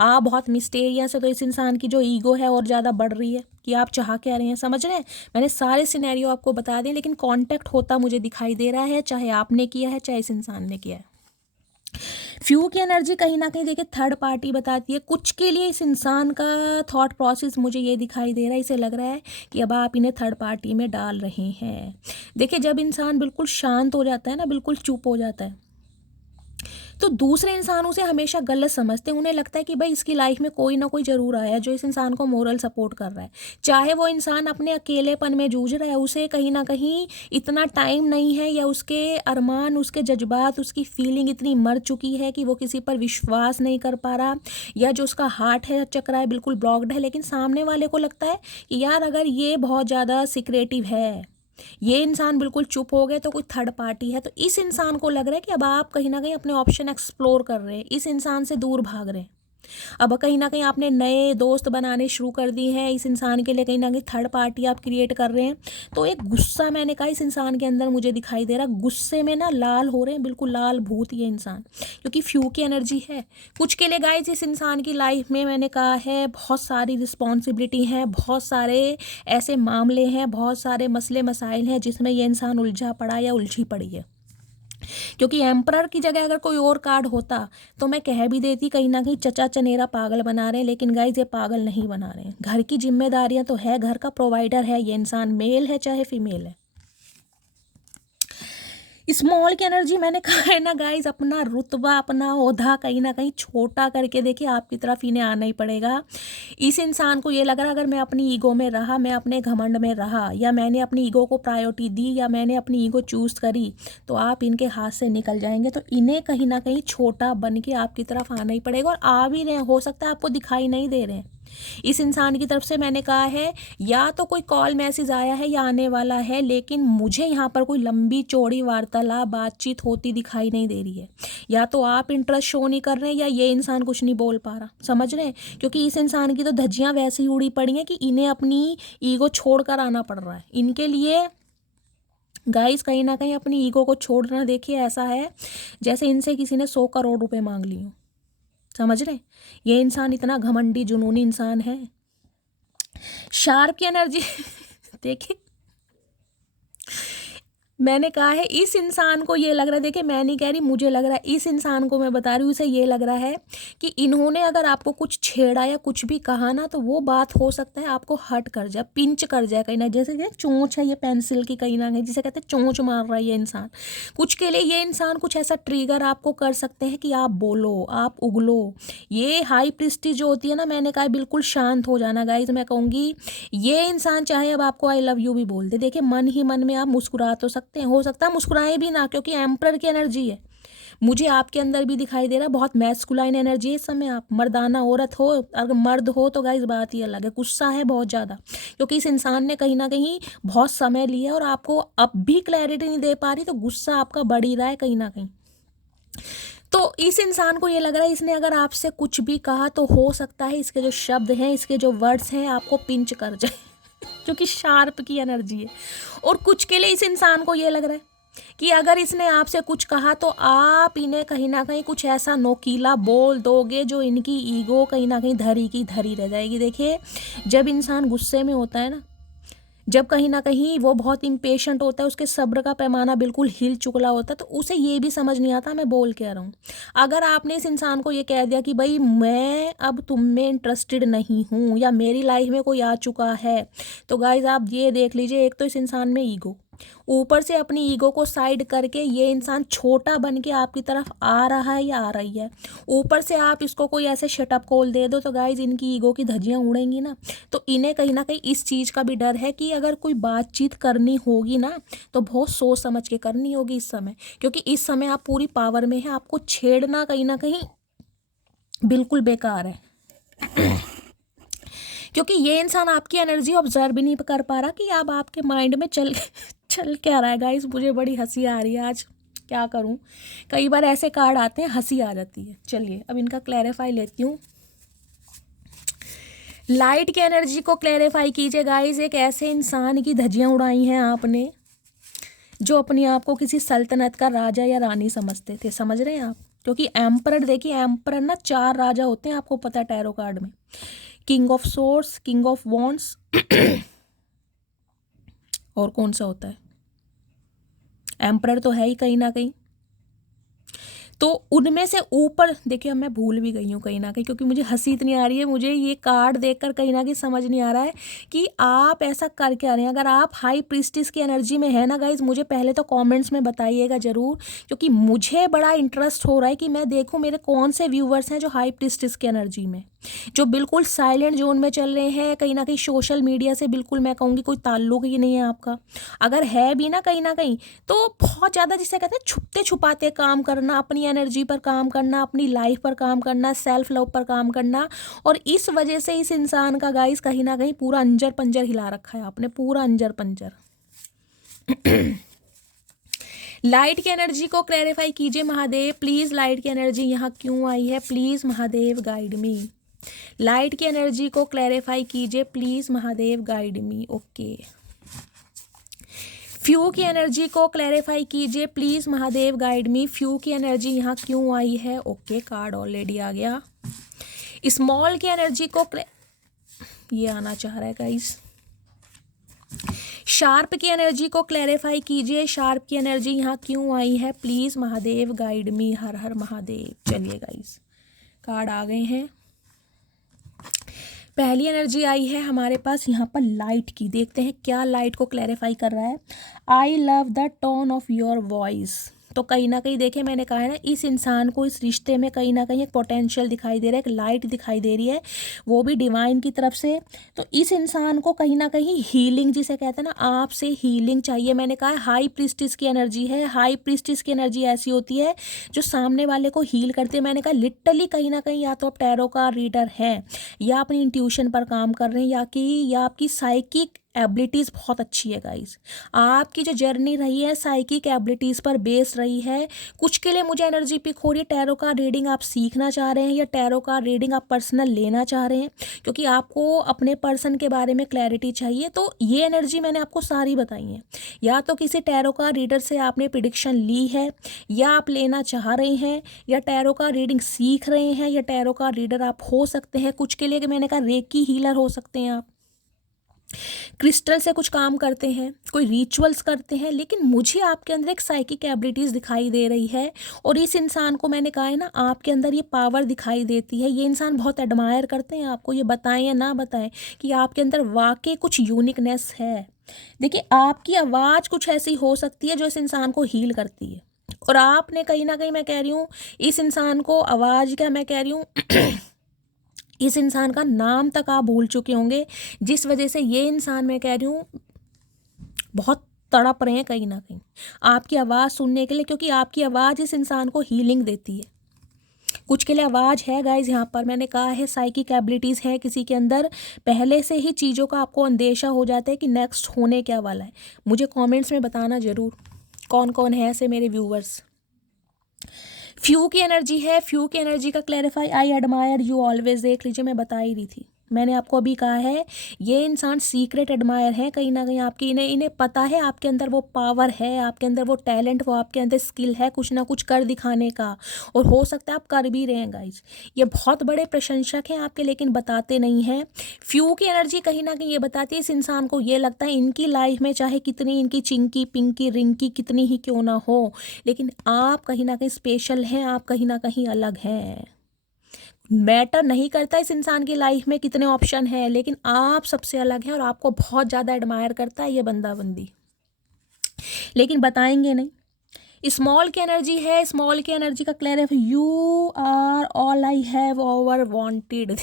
आप बहुत मिस्टेरियस है, तो इस इंसान की जो ईगो है और ज़्यादा बढ़ रही है कि आप चाह क्या रहे हैं। समझ रहे हैं, मैंने सारे सिनेरियो आपको बता दिए, लेकिन कांटेक्ट होता मुझे दिखाई दे रहा है, चाहे आपने किया है चाहे इस इंसान ने किया है। फ्यू की एनर्जी कहीं ना कहीं देखिए थर्ड पार्टी बताती है। कुछ के लिए इस इंसान का थॉट प्रोसेस मुझे ये दिखाई दे रहा है, इसे लग रहा है कि अब आप इन्हें थर्ड पार्टी में डाल रहे हैं। देखिए जब इंसान बिल्कुल शांत हो जाता है ना, बिल्कुल चुप हो जाता है, तो दूसरे इंसान उसे हमेशा गलत समझते हैं। उन्हें लगता है कि भाई इसकी लाइफ में कोई ना कोई ज़रूर आया है जो इस इंसान को मोरल सपोर्ट कर रहा है, चाहे वो इंसान अपने अकेलेपन में जूझ रहा है, उसे कहीं ना कहीं इतना टाइम नहीं है, या उसके अरमान, उसके जज्बात, उसकी फीलिंग इतनी मर चुकी है कि वो किसी पर विश्वास नहीं कर पा रहा, या जो उसका हार्ट है चक्रा है बिल्कुल ब्लॉक्ड है। लेकिन सामने वाले को लगता है कि यार अगर ये बहुत ज़्यादा सिक्रेटिव है, ये इंसान बिल्कुल चुप हो गए, तो कोई थर्ड पार्टी है। तो इस इंसान को लग रहा है कि अब आप कहीं ना कहीं अपने ऑप्शन एक्सप्लोर कर रहे हैं, इस इंसान से दूर भाग रहे हैं। अब कहीं ना कहीं आपने नए दोस्त बनाने शुरू कर दिए हैं, इस इंसान के लिए कहीं ना कहीं थर्ड पार्टी आप क्रिएट कर रहे हैं। तो एक गुस्सा, मैंने कहा, इस इंसान के अंदर मुझे दिखाई दे रहा, गुस्से में ना लाल हो रहे हैं, बिल्कुल लाल भूत ये इंसान, क्योंकि फ्यू की एनर्जी है। कुछ के लिए गाइस इस इंसान की लाइफ में, मैंने कहा है, बहुत सारी रिस्पॉन्सिबिलिटी है, बहुत सारे ऐसे मामले हैं, बहुत सारे मसले मसाइल हैं जिसमें ये इंसान उलझा पड़ा या उलझी पड़ी है। क्योंकि एम्परर की जगह अगर कोई और कार्ड होता तो मैं कह भी देती कहीं ना कहीं चचा चनेरा पागल बना रहे हैं, लेकिन गाइज ये पागल नहीं बना रहे हैं। घर की जिम्मेदारियां तो है, घर का प्रोवाइडर है ये इंसान, मेल है चाहे फीमेल है। स्मॉल की एनर्जी मैंने कहा है ना गाइज, अपना रुतबा अपना ओहदा कहीं ना कहीं छोटा करके देखिए आपकी तरफ इन्हें आना ही पड़ेगा। इस इंसान को ये लग रहा अगर मैं अपनी ईगो में रहा, मैं अपने घमंड में रहा, या मैंने अपनी ईगो को प्रायोरिटी दी, या मैंने अपनी ईगो चूज़ करी, तो आप इनके हाथ से निकल जाएंगे। तो इन्हें कहीं ना कहीं छोटा बन के आपकी तरफ आना ही पड़ेगा, और आ भी रहे हैं, हो सकता है आपको दिखाई नहीं दे रहे हैं। इस इंसान की तरफ से मैंने कहा है या तो कोई कॉल मैसेज आया है या आने वाला है, लेकिन मुझे यहाँ पर कोई लंबी चौड़ी वार्तालाप बातचीत होती दिखाई नहीं दे रही है। या तो आप इंटरेस्ट शो नहीं कर रहे हैं, या ये इंसान कुछ नहीं बोल पा रहा, समझ रहे हैं? क्योंकि इस इंसान की तो धज्जियाँ वैसे ही उड़ी पड़ी हैं कि इन्हें अपनी ईगो छोड़कर आना पड़ रहा है। इनके लिए गाइस कहीं ना कहीं अपनी ईगो को छोड़ना देखिए ऐसा है जैसे इनसे किसी ने 100 करोड़ रुपए मांग लिए हों, समझ रहे हैं? ये इंसान इतना घमंडी जुनूनी इंसान है। शार्प की एनर्जी देखिए, मैंने कहा है इस इंसान को ये लग रहा है, देखिए मैं नहीं कह रही, मुझे लग रहा है, इस इंसान को मैं बता रही हूँ, उसे ये लग रहा है कि इन्होंने अगर आपको कुछ छेड़ा या कुछ भी कहा ना, तो वो बात हो सकता है आपको हर्ट कर जाए, पिंच कर जाए कहीं ना, जैसे कि चोंच है ये पेंसिल की कहीं ना कहीं, जिसे कहते हैं चोंच मार रहा है ये इंसान कुछ के लिए। ये इंसान कुछ ऐसा ट्रिगर आपको कर सकते हैं कि आप बोलो, आप उगलो। ये हाई प्रिस्टीज जो होती है ना, मैंने कहा बिल्कुल शांत हो जाना गाइज। मैं कहूँगी ये इंसान चाहे अब आपको आई लव यू भी बोल दे, देखिए मन ही मन में आप मुस्कुरा तो सकते हैं, हो सकता है मुस्कुराएं भी ना, क्योंकि एम्परर की एनर्जी है। मुझे आपके अंदर भी दिखाई दे रहा है बहुत मैस्कुलाइन एनर्जी है इस समय। आप मर्दाना औरत हो, अगर मर्द हो तो गाइस बात ही अलग है। गुस्सा है बहुत ज़्यादा, क्योंकि इस इंसान ने कहीं ना कहीं बहुत समय लिया और आपको अब भी क्लैरिटी नहीं दे पा रही, तो गुस्सा आपका बढ़ ही रहा है कहीं ना कहीं। तो इस इंसान को ये लग रहा है इसने अगर आपसे कुछ भी कहा तो हो सकता है इसके जो शब्द हैं, इसके जो वर्ड्स हैं आपको पिंच कर जाए क्योंकि शार्प की एनर्जी है। और कुछ के लिए इस इंसान को ये लग रहा है कि अगर इसने आपसे कुछ कहा तो आप इन्हें कहीं ना कहीं कुछ ऐसा नोकीला बोल दोगे जो इनकी ईगो कहीं ना कहीं धरी की धरी रह जाएगी। देखिए जब इंसान गुस्से में होता है ना, जब कहीं ना कहीं वो बहुत इम्पेशेंट होता है, उसके सब्र का पैमाना बिल्कुल हिल चुकला होता है, तो उसे ये भी समझ नहीं आता मैं बोल क्या रहा हूँ। अगर आपने इस इंसान को ये कह दिया कि भाई मैं अब तुम में इंटरेस्टेड नहीं हूँ, या मेरी लाइफ में कोई आ चुका है, तो गाइज आप ये देख लीजिए, एक तो इस इंसान में ईगो, ऊपर से अपनी ईगो को साइड करके ये इंसान छोटा बन के आपकी तरफ आ रहा है या आ रही है। ऊपर से आप इसको कोई ऐसे शटअप कॉल दे दो तो गाइज इनकी ईगो की धज्जियाँ उड़ेंगी ना। तो इन्हें कहीं ना कहीं इस चीज़ का भी डर है कि अगर कोई बातचीत करनी होगी ना तो बहुत सोच समझ के करनी होगी इस समय, क्योंकि इस समय आप पूरी पावर में है, आपको छेड़ना कहीं ना कहीं बिल्कुल बेकार है क्योंकि ये इंसान आपकी एनर्जी ऑब्जर्व भी नहीं कर पा रहा कि अब आपके माइंड में चल क्या रहा है। गाइस मुझे बड़ी हंसी आ रही है आज, क्या करूं, कई बार ऐसे कार्ड आते हैं हंसी आ जाती है। चलिए अब इनका क्लैरिफाई लेती हूँ। लाइट की एनर्जी को क्लैरिफाई कीजिए गाइस। एक ऐसे इंसान की धज्जियाँ उड़ाई हैं आपने जो अपने आप को किसी सल्तनत का राजा या रानी समझते थे, समझ रहे हैं आप? क्योंकि एम्परर, देखिए एम्परर ना 4 राजा होते हैं, आपको पता है टैरो कार्ड में, king of source, king of wands और कौन सा होता है, एम्परर तो है ही कहीं ना कहीं। तो उनमें से ऊपर देखिए, अब मैं भूल भी गई हूँ कहीं ना कहीं, क्योंकि मुझे हंसी इतनी आ रही है, मुझे ये कार्ड देखकर कहीं ना कहीं समझ नहीं आ रहा है कि आप ऐसा कर क्या रहे हैं। अगर आप हाई प्रीस्टिस की एनर्जी में है ना गाइज, मुझे पहले तो कमेंट्स में बताइएगा ज़रूर, क्योंकि मुझे बड़ा इंटरेस्ट हो रहा है कि मैं देखूँ मेरे कौन से व्यूवर्स हैं जो हाई प्रीस्टिस की एनर्जी में, जो बिल्कुल साइलेंट जोन में चल रहे हैं, कहीं ना कहीं सोशल मीडिया से बिल्कुल मैं कहूँगी कोई ताल्लुक ही नहीं है आपका। अगर है भी ना कहीं ना कहीं तो बहुत ज़्यादा जिसे कहते हैं छुपते छुपाते काम करना, अपनी एनर्जी पर काम करना, अपनी लाइफ पर काम करना, सेल्फ लव पर काम करना, और इस वजह से इस इंसान का गाइस कहीं ना कहीं पूरा अंजर पंजर हिला रखा है आपने, पूरा अंजर पंजर लाइट की एनर्जी को क्लैरिफाई कीजिए महादेव प्लीज़। लाइट की एनर्जी यहाँ क्यों आई है, please Mahadev guide me. Light की एनर्जी को क्लैरिफाई कीजिए please Mahadev guide me. Okay, few की एनर्जी को क्लैरिफाई कीजिए please Mahadev guide me. Few की एनर्जी यहाँ क्यों आई है? ओके, कार्ड ऑलरेडी आ गया। स्मॉल की एनर्जी को ये आना चाह रहा है गाइस। शार्प की एनर्जी को क्लैरिफाई कीजिए, शार्प की एनर्जी यहाँ क्यों आई है प्लीज़ महादेव गाइड मी। हर हर महादेव। चलिए गाइस कार्ड आ गए हैं। पहली एनर्जी आई है हमारे पास यहाँ पर लाइट की। देखते हैं क्या लाइट को क्लैरिफाई कर रहा है। I love the tone of your voice. तो कहीं ना कहीं देखिए, मैंने कहा है ना, इस इंसान को इस रिश्ते में कहीं ना कहीं एक पोटेंशियल दिखाई दे रहा है, एक लाइट दिखाई दे रही है, वो भी डिवाइन की तरफ से। तो इस इंसान को कहीं ना कहीं हीलिंग, जिसे कहते हैं ना, आपसे हीलिंग चाहिए। मैंने कहा है हाई प्रीस्टिस की एनर्जी है। हाई प्रीस्टिस की एनर्जी ऐसी होती है जो सामने वाले को हील करती है। मैंने कहा लिटरली कहीं ना कहीं या तो आप टैरो का रीडर हैं, या अपनी इंट्यूशन पर काम कर रहे हैं, या आपकी साइकिक एबिलिटीज़ बहुत अच्छी है गाइस। आपकी जो जर्नी रही है साइकिक एबिलिटीज़ पर बेस रही है। कुछ के लिए मुझे एनर्जी पिक हो रही है, टैरो का रीडिंग आप सीखना चाह रहे हैं, या टैरो का रीडिंग आप पर्सनल लेना चाह रहे हैं, क्योंकि आपको अपने पर्सन के बारे में क्लैरिटी चाहिए। तो ये एनर्जी मैंने आपको सारी बताई है। या तो किसी टैरो का रीडर से आपने प्रिडिक्शन ली है, या आप लेना चाह रहे हैं, या टैरो का रीडिंग सीख रहे हैं, या टैरो का रीडर आप हो सकते हैं। कुछ के लिए मैंने कहा रेकी हीलर हो सकते हैं आप, क्रिस्टल से कुछ काम करते हैं, कोई रिचुअल्स करते हैं। लेकिन मुझे आपके अंदर एक साइकिक एबिलिटीज़ दिखाई दे रही है, और इस इंसान को मैंने कहा है ना, आपके अंदर ये पावर दिखाई देती है। ये इंसान बहुत एडमायर करते हैं आपको, ये बताएं या ना बताएं कि आपके अंदर वाकई कुछ यूनिकनेस है। देखिए, आपकी आवाज़ कुछ ऐसी हो सकती है जो इस इंसान को हील करती है। और आपने कहीं ना कहीं, मैं कह रही हूँ, इस इंसान को आवाज़, क्या मैं कह रही हूँ इस इंसान का नाम तक आप भूल चुके होंगे, जिस वजह से ये इंसान, मैं कह रही हूँ, बहुत तड़प रहे हैं कहीं ना कहीं आपकी आवाज़ सुनने के लिए, क्योंकि आपकी आवाज़ इस इंसान को हीलिंग देती है। कुछ के लिए आवाज़ है गाइज, यहाँ पर मैंने कहा है साइकिक एबिलिटीज़ है किसी के अंदर, पहले से ही चीज़ों का आपको अंदेशा हो जाता है कि नेक्स्ट होने क्या वाला है। मुझे कमेंट्स में बताना ज़रूर कौन कौन है ऐसे मेरे व्यूवर्स। फ्यू की एनर्जी है। फ्यू की एनर्जी का clarify, I admire you always. देख लीजिए, मैं बता ही रही थी, मैंने आपको अभी कहा है ये इंसान सीक्रेट एडमायर है कहीं ना कहीं आपकी। इन्हें पता है आपके अंदर वो पावर है, आपके अंदर वो टैलेंट, वो आपके अंदर स्किल है कुछ ना कुछ कर दिखाने का, और हो सकता है आप कर भी रहे हैं गाइज। ये बहुत बड़े प्रशंसक हैं आपके, लेकिन बताते नहीं हैं। फ्यू की एनर्जी कहीं ना कहीं ये बताती है, इस इंसान को ये लगता है इनकी लाइफ में चाहे कितनी इनकी चिंकी पिंकी रिंकी कितनी ही क्यों ना हो, लेकिन आप कहीं ना कहीं स्पेशल हैं, आप कहीं ना कहीं अलग हैं। मैटर नहीं करता इस इंसान की लाइफ में कितने ऑप्शन हैं, लेकिन आप सबसे अलग हैं, और आपको बहुत ज़्यादा एडमायर करता है ये बंदा बंदी, लेकिन बताएंगे नहीं। स्मॉल की एनर्जी है। स्मॉल की एनर्जी का क्लियर है, you are all I have over wanted.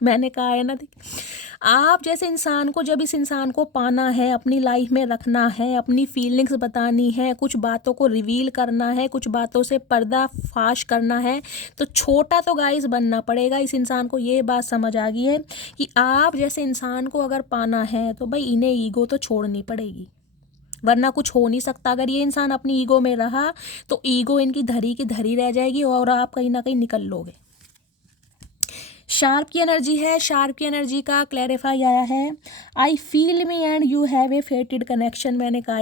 मैंने कहा है ना, आप जैसे इंसान को, जब इस इंसान को पाना है, अपनी लाइफ में रखना है, अपनी फीलिंग्स बतानी है, कुछ बातों को रिवील करना है, कुछ बातों से पर्दा फाश करना है, तो छोटा तो गाइस बनना पड़ेगा। इस इंसान को ये बात समझ आ गई है कि आप जैसे इंसान को अगर पाना है तो भाई इन्हें ईगो तो छोड़नी पड़ेगी, वरना कुछ हो नहीं सकता। अगर ये इंसान अपनी ईगो में रहा तो ईगो इनकी धरी की धरी रह जाएगी, और आप कहीं ना कहीं निकल लोगे। शार्प की एनर्जी है। शार्प की एनर्जी का क्लैरिफाई आया है, I feel me and you have a फेटेड connection. मैंने कहा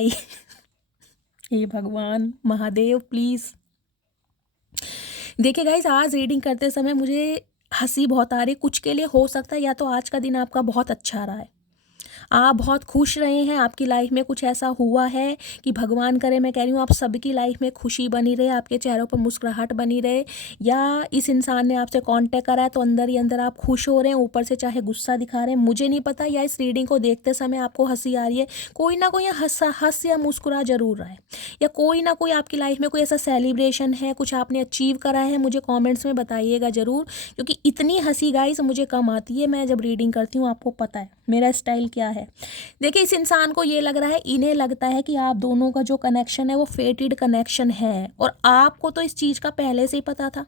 हे भगवान महादेव प्लीज़। देखिए गाइस, आज रीडिंग करते समय मुझे हंसी बहुत आ रही। कुछ के लिए हो सकता है या तो आज का दिन आपका बहुत अच्छा रहा है, आप बहुत खुश रहे हैं, आपकी लाइफ में कुछ ऐसा हुआ है कि भगवान करे, मैं कह रही हूँ, आप सबकी लाइफ में खुशी बनी रहे, आपके चेहरों पर मुस्कुराहट बनी रहे, या इस इंसान ने आपसे कांटेक्ट करा है तो अंदर ही अंदर आप खुश हो रहे हैं, ऊपर से चाहे गुस्सा दिखा रहे हैं, मुझे नहीं पता, या इस रीडिंग को देखते समय आपको हंसी आ रही है। कोई ना कोई हंस या मुस्कुरा जरूर रहा है, या कोई ना कोई आपकी लाइफ में कोई ऐसा सेलिब्रेशन है, कुछ आपने अचीव करा है। मुझे कॉमेंट्स में बताइएगा ज़रूर, क्योंकि इतनी हंसी गाइस मुझे कम आती है। मैं जब रीडिंग करती हूँ, आपको पता है मेरा स्टाइल क्या है। देखिए, इस इंसान को ये लग रहा है, इन्हें लगता है कि आप दोनों का जो कनेक्शन है वो फेटेड कनेक्शन है, और आपको तो इस चीज़ का पहले से ही पता था।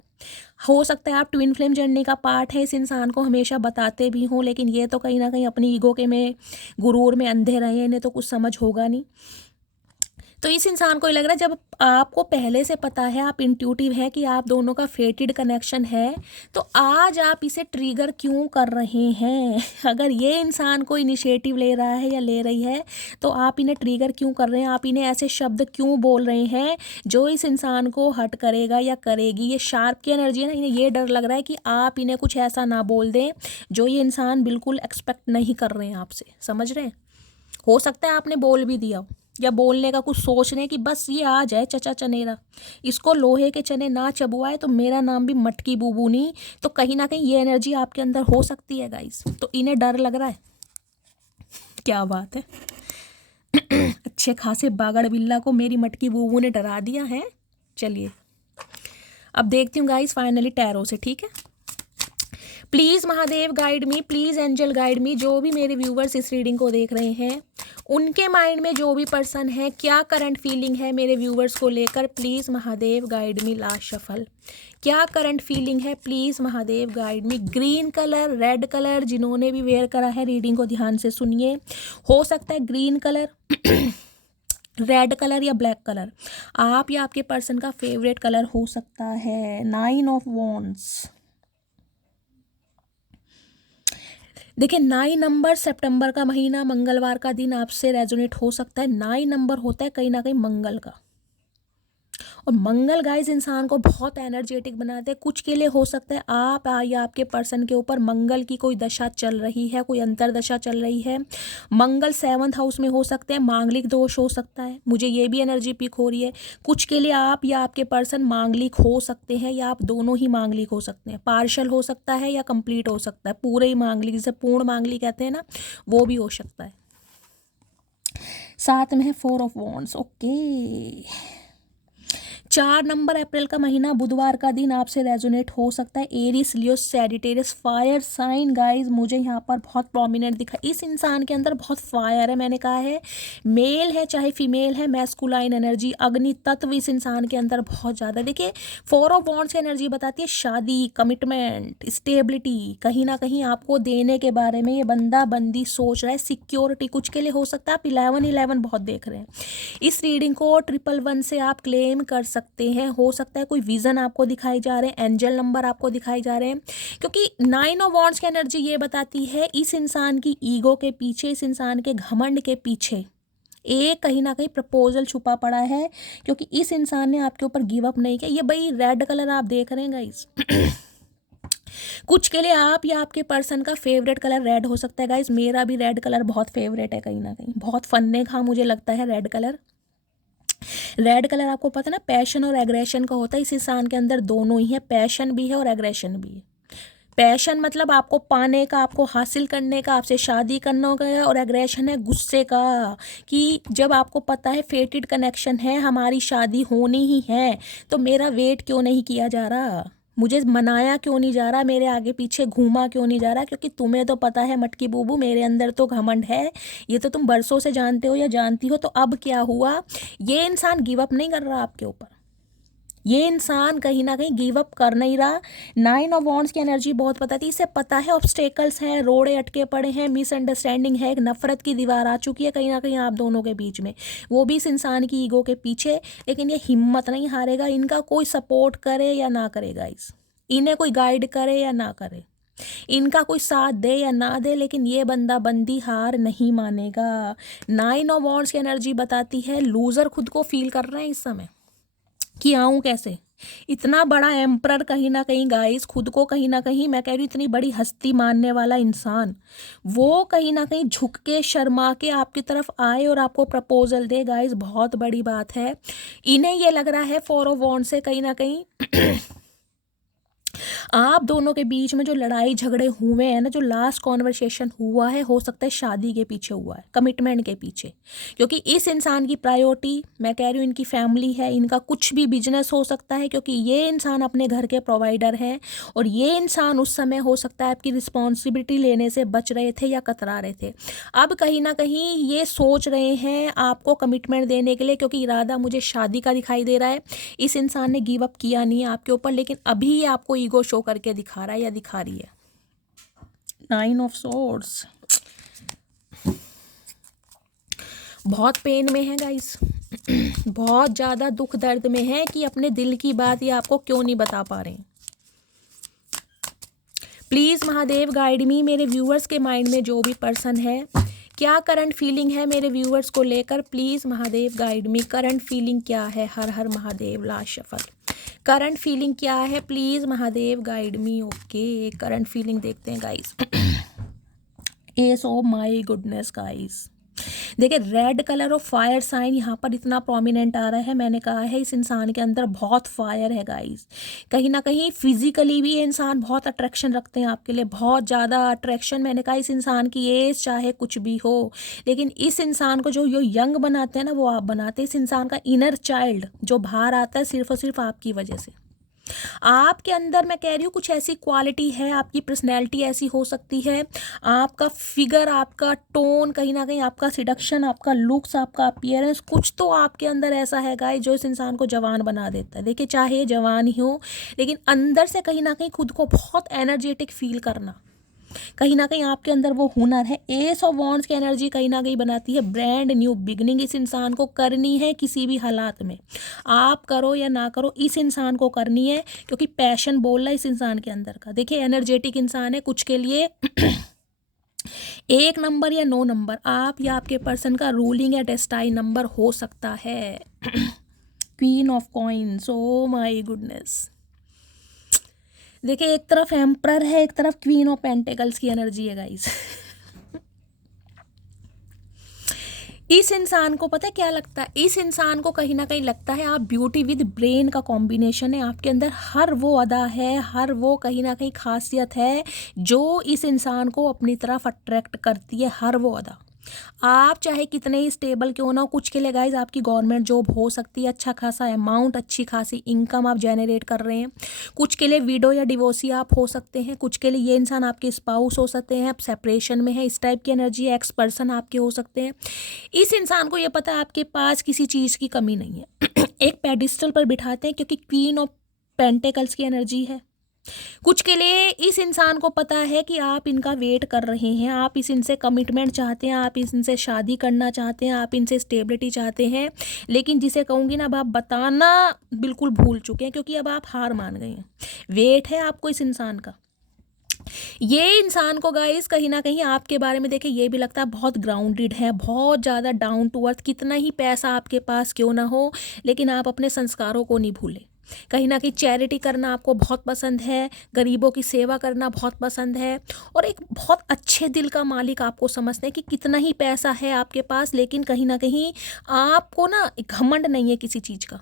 हो सकता है आप ट्विन फ्लेम जर्नी का पार्ट है, इस इंसान को हमेशा बताते भी हों, लेकिन ये तो कहीं ना कहीं अपनी ईगो के में गुरूर में अंधे रहे हैं, इन्हें तो कुछ समझ होगा नहीं। तो इस इंसान को ये लग रहा है, जब आपको पहले से पता है, आप इंट्यूटिव है कि आप दोनों का फेटेड कनेक्शन है, तो आज आप इसे ट्रिगर क्यों कर रहे हैं? अगर ये इंसान को इनिशिएटिव ले रहा है या ले रही है, तो आप इन्हें ट्रिगर क्यों कर रहे हैं? आप इन्हें ऐसे शब्द क्यों बोल रहे हैं जो इस इंसान को हर्ट करेगा या करेगी? ये शार्प की एनर्जी है ना, इन्हें ये डर लग रहा है कि आप इन्हें कुछ ऐसा ना बोल दें जो ये इंसान बिल्कुल एक्सपेक्ट नहीं कर रहे हैं आपसे। समझ रहे हैं? हो सकता है आपने बोल भी दिया हो, या बोलने का कुछ सोच रहे हैं कि बस ये आ जाए चचा चनेरा, इसको लोहे के चने ना चबुआए तो मेरा नाम भी मटकी बूबू नहीं। तो कहीं ना कहीं ये एनर्जी आपके अंदर हो सकती है गाइस। तो इन्हें डर लग रहा है, क्या बात है। अच्छे खासे बागड़ बिल्ला को मेरी मटकी बूबू ने डरा दिया है। चलिए अब देखती हूँ गाइस फाइनली टैरो से, ठीक है। Please Mahadev guide me, please angel guide me. जो भी मेरे व्यूवर्स इस रीडिंग को देख रहे हैं, उनके माइंड में जो भी पर्सन है, क्या करंट फीलिंग है मेरे व्यूवर्स को लेकर, please Mahadev guide me. Last shuffle, क्या करंट फीलिंग है, please Mahadev guide me. Green colour, red colour, जिन्होंने भी वेयर करा है रीडिंग को ध्यान से सुनिए। हो सकता है ग्रीन कलर, रेड कलर या ब्लैक कलर आप या आपके पर्सन का फेवरेट कलर हो सकता है। 9 ऑफ वॉन्ड्स, देखिए 9 नंबर, सितंबर का महीना, मंगलवार का दिन आपसे रेजोनेट हो सकता है। 9 नंबर होता है कहीं ना कहीं मंगल का, और मंगल गाइस इंसान को बहुत एनर्जेटिक बनाते हैं। कुछ के लिए हो सकता है आप या आपके पर्सन के ऊपर मंगल की कोई दशा चल रही है, कोई अंतरदशा चल रही है। मंगल 7th हाउस में हो सकते हैं, मांगलिक दोष हो सकता है, मुझे ये भी एनर्जी पिक हो रही है। कुछ के लिए आप या आपके पर्सन मांगलिक हो सकते हैं, या आप दोनों ही मांगलिक हो सकते हैं। पार्शल हो सकता है या कंप्लीट हो सकता है, पूरे ही मांगलिक, जिसे पूर्ण मांगलिक कहते हैं ना, वो भी हो सकता है। साथ में है 4 ऑफ वॉन्ड्स। ओके, 4 नंबर अप्रैल का महीना, बुधवार का दिन आपसे रेजोनेट हो सकता है। एरिस, लियो, सैजिटेरियस, फायर साइन गाइज मुझे यहाँ पर बहुत प्रोमिनेंट दिखा। इस इंसान के अंदर बहुत फायर है, मैंने कहा है मेल है चाहे फीमेल है, मैस्कुलाइन एनर्जी, अग्नि तत्व इस इंसान के अंदर बहुत ज़्यादा। देखिए 4 ऑफ वॉन्ड्स की एनर्जी बताती है शादी, कमिटमेंट, स्टेबिलिटी, कहीं ना कहीं आपको देने के बारे में ये बंदा बंदी सोच रहा है। सिक्योरिटी कुछ के लिए हो सकता है। आप 11 बहुत देख रहे हैं। इस रीडिंग को 111 से आप क्लेम कर सकते हैं। हो सकता है कोई विजन आपको दिखाई जा रहे हैं, एंजल नंबर आपको दिखाई जा रहे हैं, क्योंकि 9 ऑफ वॉन्ड्स की एनर्जी ये बताती है इस इंसान की ईगो के पीछे, इस इंसान के घमंड के पीछे एक कहीं ना कहीं प्रपोजल छुपा पड़ा है, क्योंकि इस इंसान ने आपके ऊपर गिव अप नहीं किया। ये भाई रेड कलर आप देख रहे हैं गाइस। कुछ के लिए आप या आपके पर्सन का फेवरेट कलर रेड हो सकता है गाइस। मेरा भी रेड कलर बहुत फेवरेट है, कहीं ना कहीं बहुत फन्ने का मुझे लगता है रेड कलर। रेड कलर आपको पता है ना, पैशन और एग्रेशन का होता है। इस इंसान के अंदर दोनों ही है, पैशन भी है और एग्रेशन भी है। पैशन मतलब आपको पाने का, आपको हासिल करने का, आपसे शादी करना का, और एग्रेशन है गुस्से का, कि जब आपको पता है फेटेड कनेक्शन है, हमारी शादी होनी ही है, तो मेरा वेट क्यों नहीं किया जा रहा, मुझे मनाया क्यों नहीं जा रहा, मेरे आगे पीछे घूमा क्यों नहीं जा रहा, क्योंकि तुम्हें तो पता है मटकी बूबू मेरे अंदर तो घमंड है, ये तो तुम बरसों से जानते हो या जानती हो। तो अब क्या हुआ, ये इंसान गिव अप नहीं कर रहा आपके ऊपर, ये इंसान कहीं ना कहीं गिव अप कर नहीं रहा। 9 ऑफ वॉन्ड्स की एनर्जी बहुत बताती है, इसे पता है ऑब्स्टेकल्स हैं, रोड़े अटके पड़े हैं, मिसअंडरस्टैंडिंग है, एक नफरत की दीवार आ चुकी है कहीं ना कहीं आप दोनों के बीच में, वो भी इस इंसान की ईगो के पीछे। लेकिन ये हिम्मत नहीं हारेगा, इनका कोई सपोर्ट करे या ना करे गाइस, इन्हें कोई गाइड करे या ना करे, इनका कोई साथ दे या ना दे, लेकिन ये बंदा बंदी हार नहीं मानेगा। 9 ऑफ वॉन्ड्स की एनर्जी बताती है लूजर खुद को फील कर रहे हैं इस समय, कि आऊँ कैसे, इतना बड़ा एम्परर कहीं ना कहीं गाइस, खुद को कहीं ना कहीं मैं कह रही हूँ इतनी बड़ी हस्ती मानने वाला इंसान, वो कहीं ना कहीं झुक के शर्मा के आपकी तरफ आए और आपको प्रपोजल दे गाइस, बहुत बड़ी बात है। इन्हें ये लग रहा है 4 ऑफ वॉन्ड से कहीं ना कहीं आप दोनों के बीच में जो लड़ाई झगड़े हुए हैं ना, जो लास्ट कॉन्वर्सेशन हुआ है, हो सकता है शादी के पीछे हुआ है, कमिटमेंट के पीछे, क्योंकि इस इंसान की प्रायोरिटी मैं कह रही हूँ इनकी फैमिली है, इनका कुछ भी बिजनेस हो सकता है, क्योंकि ये इंसान अपने घर के प्रोवाइडर हैं, और ये इंसान उस समय हो सकता है आपकी रिस्पॉन्सिबिलिटी लेने से बच रहे थे या कतरा रहे थे। अब कहीं ना कहीं ये सोच रहे हैं आपको कमिटमेंट देने के लिए, क्योंकि इरादा मुझे शादी का दिखाई दे रहा है। इस इंसान ने गिव अप किया नहीं है आपके ऊपर, लेकिन अभी ये आपको ईगो शो करके दिखा रहा है या दिखा रही है। 9 ऑफ सोर्ड्स, बहुत पेन में है गाइस, बहुत ज़्यादा दुख दर्द में है कि अपने दिल की बात ये आपको क्यों नहीं बता पा रहे हैं। प्लीज़ महादेव गाइड मी, मेरे व्यूअर्स के माइंड में जो भी पर्सन है, क्या करंट फीलिंग है मेरे व्यूअर्स को लेकर, please Mahadev guide me. Current feeling क्या है, हर हर Mahadev, last shuffle. Current feeling क्या है, please Mahadev guide me. Okay, current feeling देखते हैं गाइस। एस ओ माई गुडनेस गाइस, देखिए रेड कलर और फायर साइन यहाँ पर इतना प्रोमिनेंट आ रहा है, मैंने कहा है इस इंसान के अंदर बहुत फायर है गाइस। कहीं ना कहीं फिजिकली भी ये इंसान बहुत अट्रैक्शन रखते हैं आपके लिए, बहुत ज़्यादा अट्रैक्शन। मैंने कहा इस इंसान की एज चाहे कुछ भी हो, लेकिन इस इंसान को जो यंग बनाते हैं ना वो आप बनाते हैं। इस इंसान का इनर चाइल्ड जो बाहर आता है सिर्फ और सिर्फ आपकी वजह से। आपके अंदर मैं कह रही हूँ कुछ ऐसी क्वालिटी है, आपकी पर्सनैलिटी ऐसी हो सकती है, आपका फिगर, आपका टोन, कहीं ना कहीं आपका सिडक्शन, आपका लुक्स, आपका अपीयरेंस, कुछ तो आपके अंदर ऐसा है गाइस जो इस इंसान को जवान बना देता है। देखिए चाहे ये जवान ही हो, लेकिन अंदर से कहीं ना कहीं खुद को बहुत एनर्जेटिक फील करना, कहीं ना कहीं आपके अंदर वो हुनर है। एस ऑफ वॉन्ड्स की एनर्जी कहीं ना कहीं बनाती है ब्रांड न्यू बिगनिंग। इस इंसान को करनी है किसी भी हालात में, आप करो या ना करो, इस इंसान को करनी है, क्योंकि पैशन बोल रहा है इस इंसान के अंदर का। देखिए एनर्जेटिक इंसान है, कुछ के लिए 1 नंबर या 9 नंबर आप या आपके पर्सन का रूलिंग या डेस्टाइन नंबर हो सकता है। Queen of coins, oh my goodness. देखिए एक तरफ एम्परर है, एक तरफ क्वीन ऑफ पेंटिकल्स की एनर्जी है गाइस। इस इंसान को पता है क्या लगता है, इस इंसान को कहीं ना कहीं लगता है आप ब्यूटी विद ब्रेन का कॉम्बिनेशन है। आपके अंदर हर वो अदा है, हर वो कहीं ना कहीं खासियत है जो इस इंसान को अपनी तरफ अट्रैक्ट करती है, हर वो अदा। आप चाहे कितने ही स्टेबल क्यों ना हो, कुछ के लिए गाइज आपकी गवर्नमेंट जॉब हो सकती है, अच्छा खासा अमाउंट, अच्छी खासी इनकम आप जनरेट कर रहे हैं। कुछ के लिए विडो या डिवोर्सी आप हो सकते हैं, कुछ के लिए ये इंसान आपके स्पाउस हो सकते हैं, आप सेपरेशन में है, इस टाइप की एनर्जी, एक्स पर्सन आपके हो सकते हैं। इस इंसान को ये पता है आपके पास किसी चीज़ की कमी नहीं है। एक पेडिस्टल पर बिठाते हैं क्योंकि क्वीन ऑफ पेंटिकल्स की एनर्जी है। कुछ के लिए इस इंसान को पता है कि आप इनका वेट कर रहे हैं, आप इनसे कमिटमेंट चाहते हैं, आप इनसे शादी करना चाहते हैं, आप इनसे स्टेबिलिटी चाहते हैं, लेकिन जिसे कहूँगी ना अब आप बताना बिल्कुल भूल चुके हैं, क्योंकि अब आप हार मान गए हैं। वेट है आपको इस इंसान का। ये इंसान को गाइस कहीं ना कहीं आपके बारे में देखे ये भी लगता है बहुत ग्राउंडेड है, बहुत ज़्यादा डाउन टू अर्थ। कितना ही पैसा आपके पास क्यों ना हो, लेकिन आप अपने संस्कारों को नहीं भूलें। कहीं ना कहीं चैरिटी करना आपको बहुत पसंद है, गरीबों की सेवा करना बहुत पसंद है, और एक बहुत अच्छे दिल का मालिक आपको समझते हैं कि कितना ही पैसा है आपके पास, लेकिन कहीं ना कहीं आपको ना घमंड नहीं है किसी चीज़ का,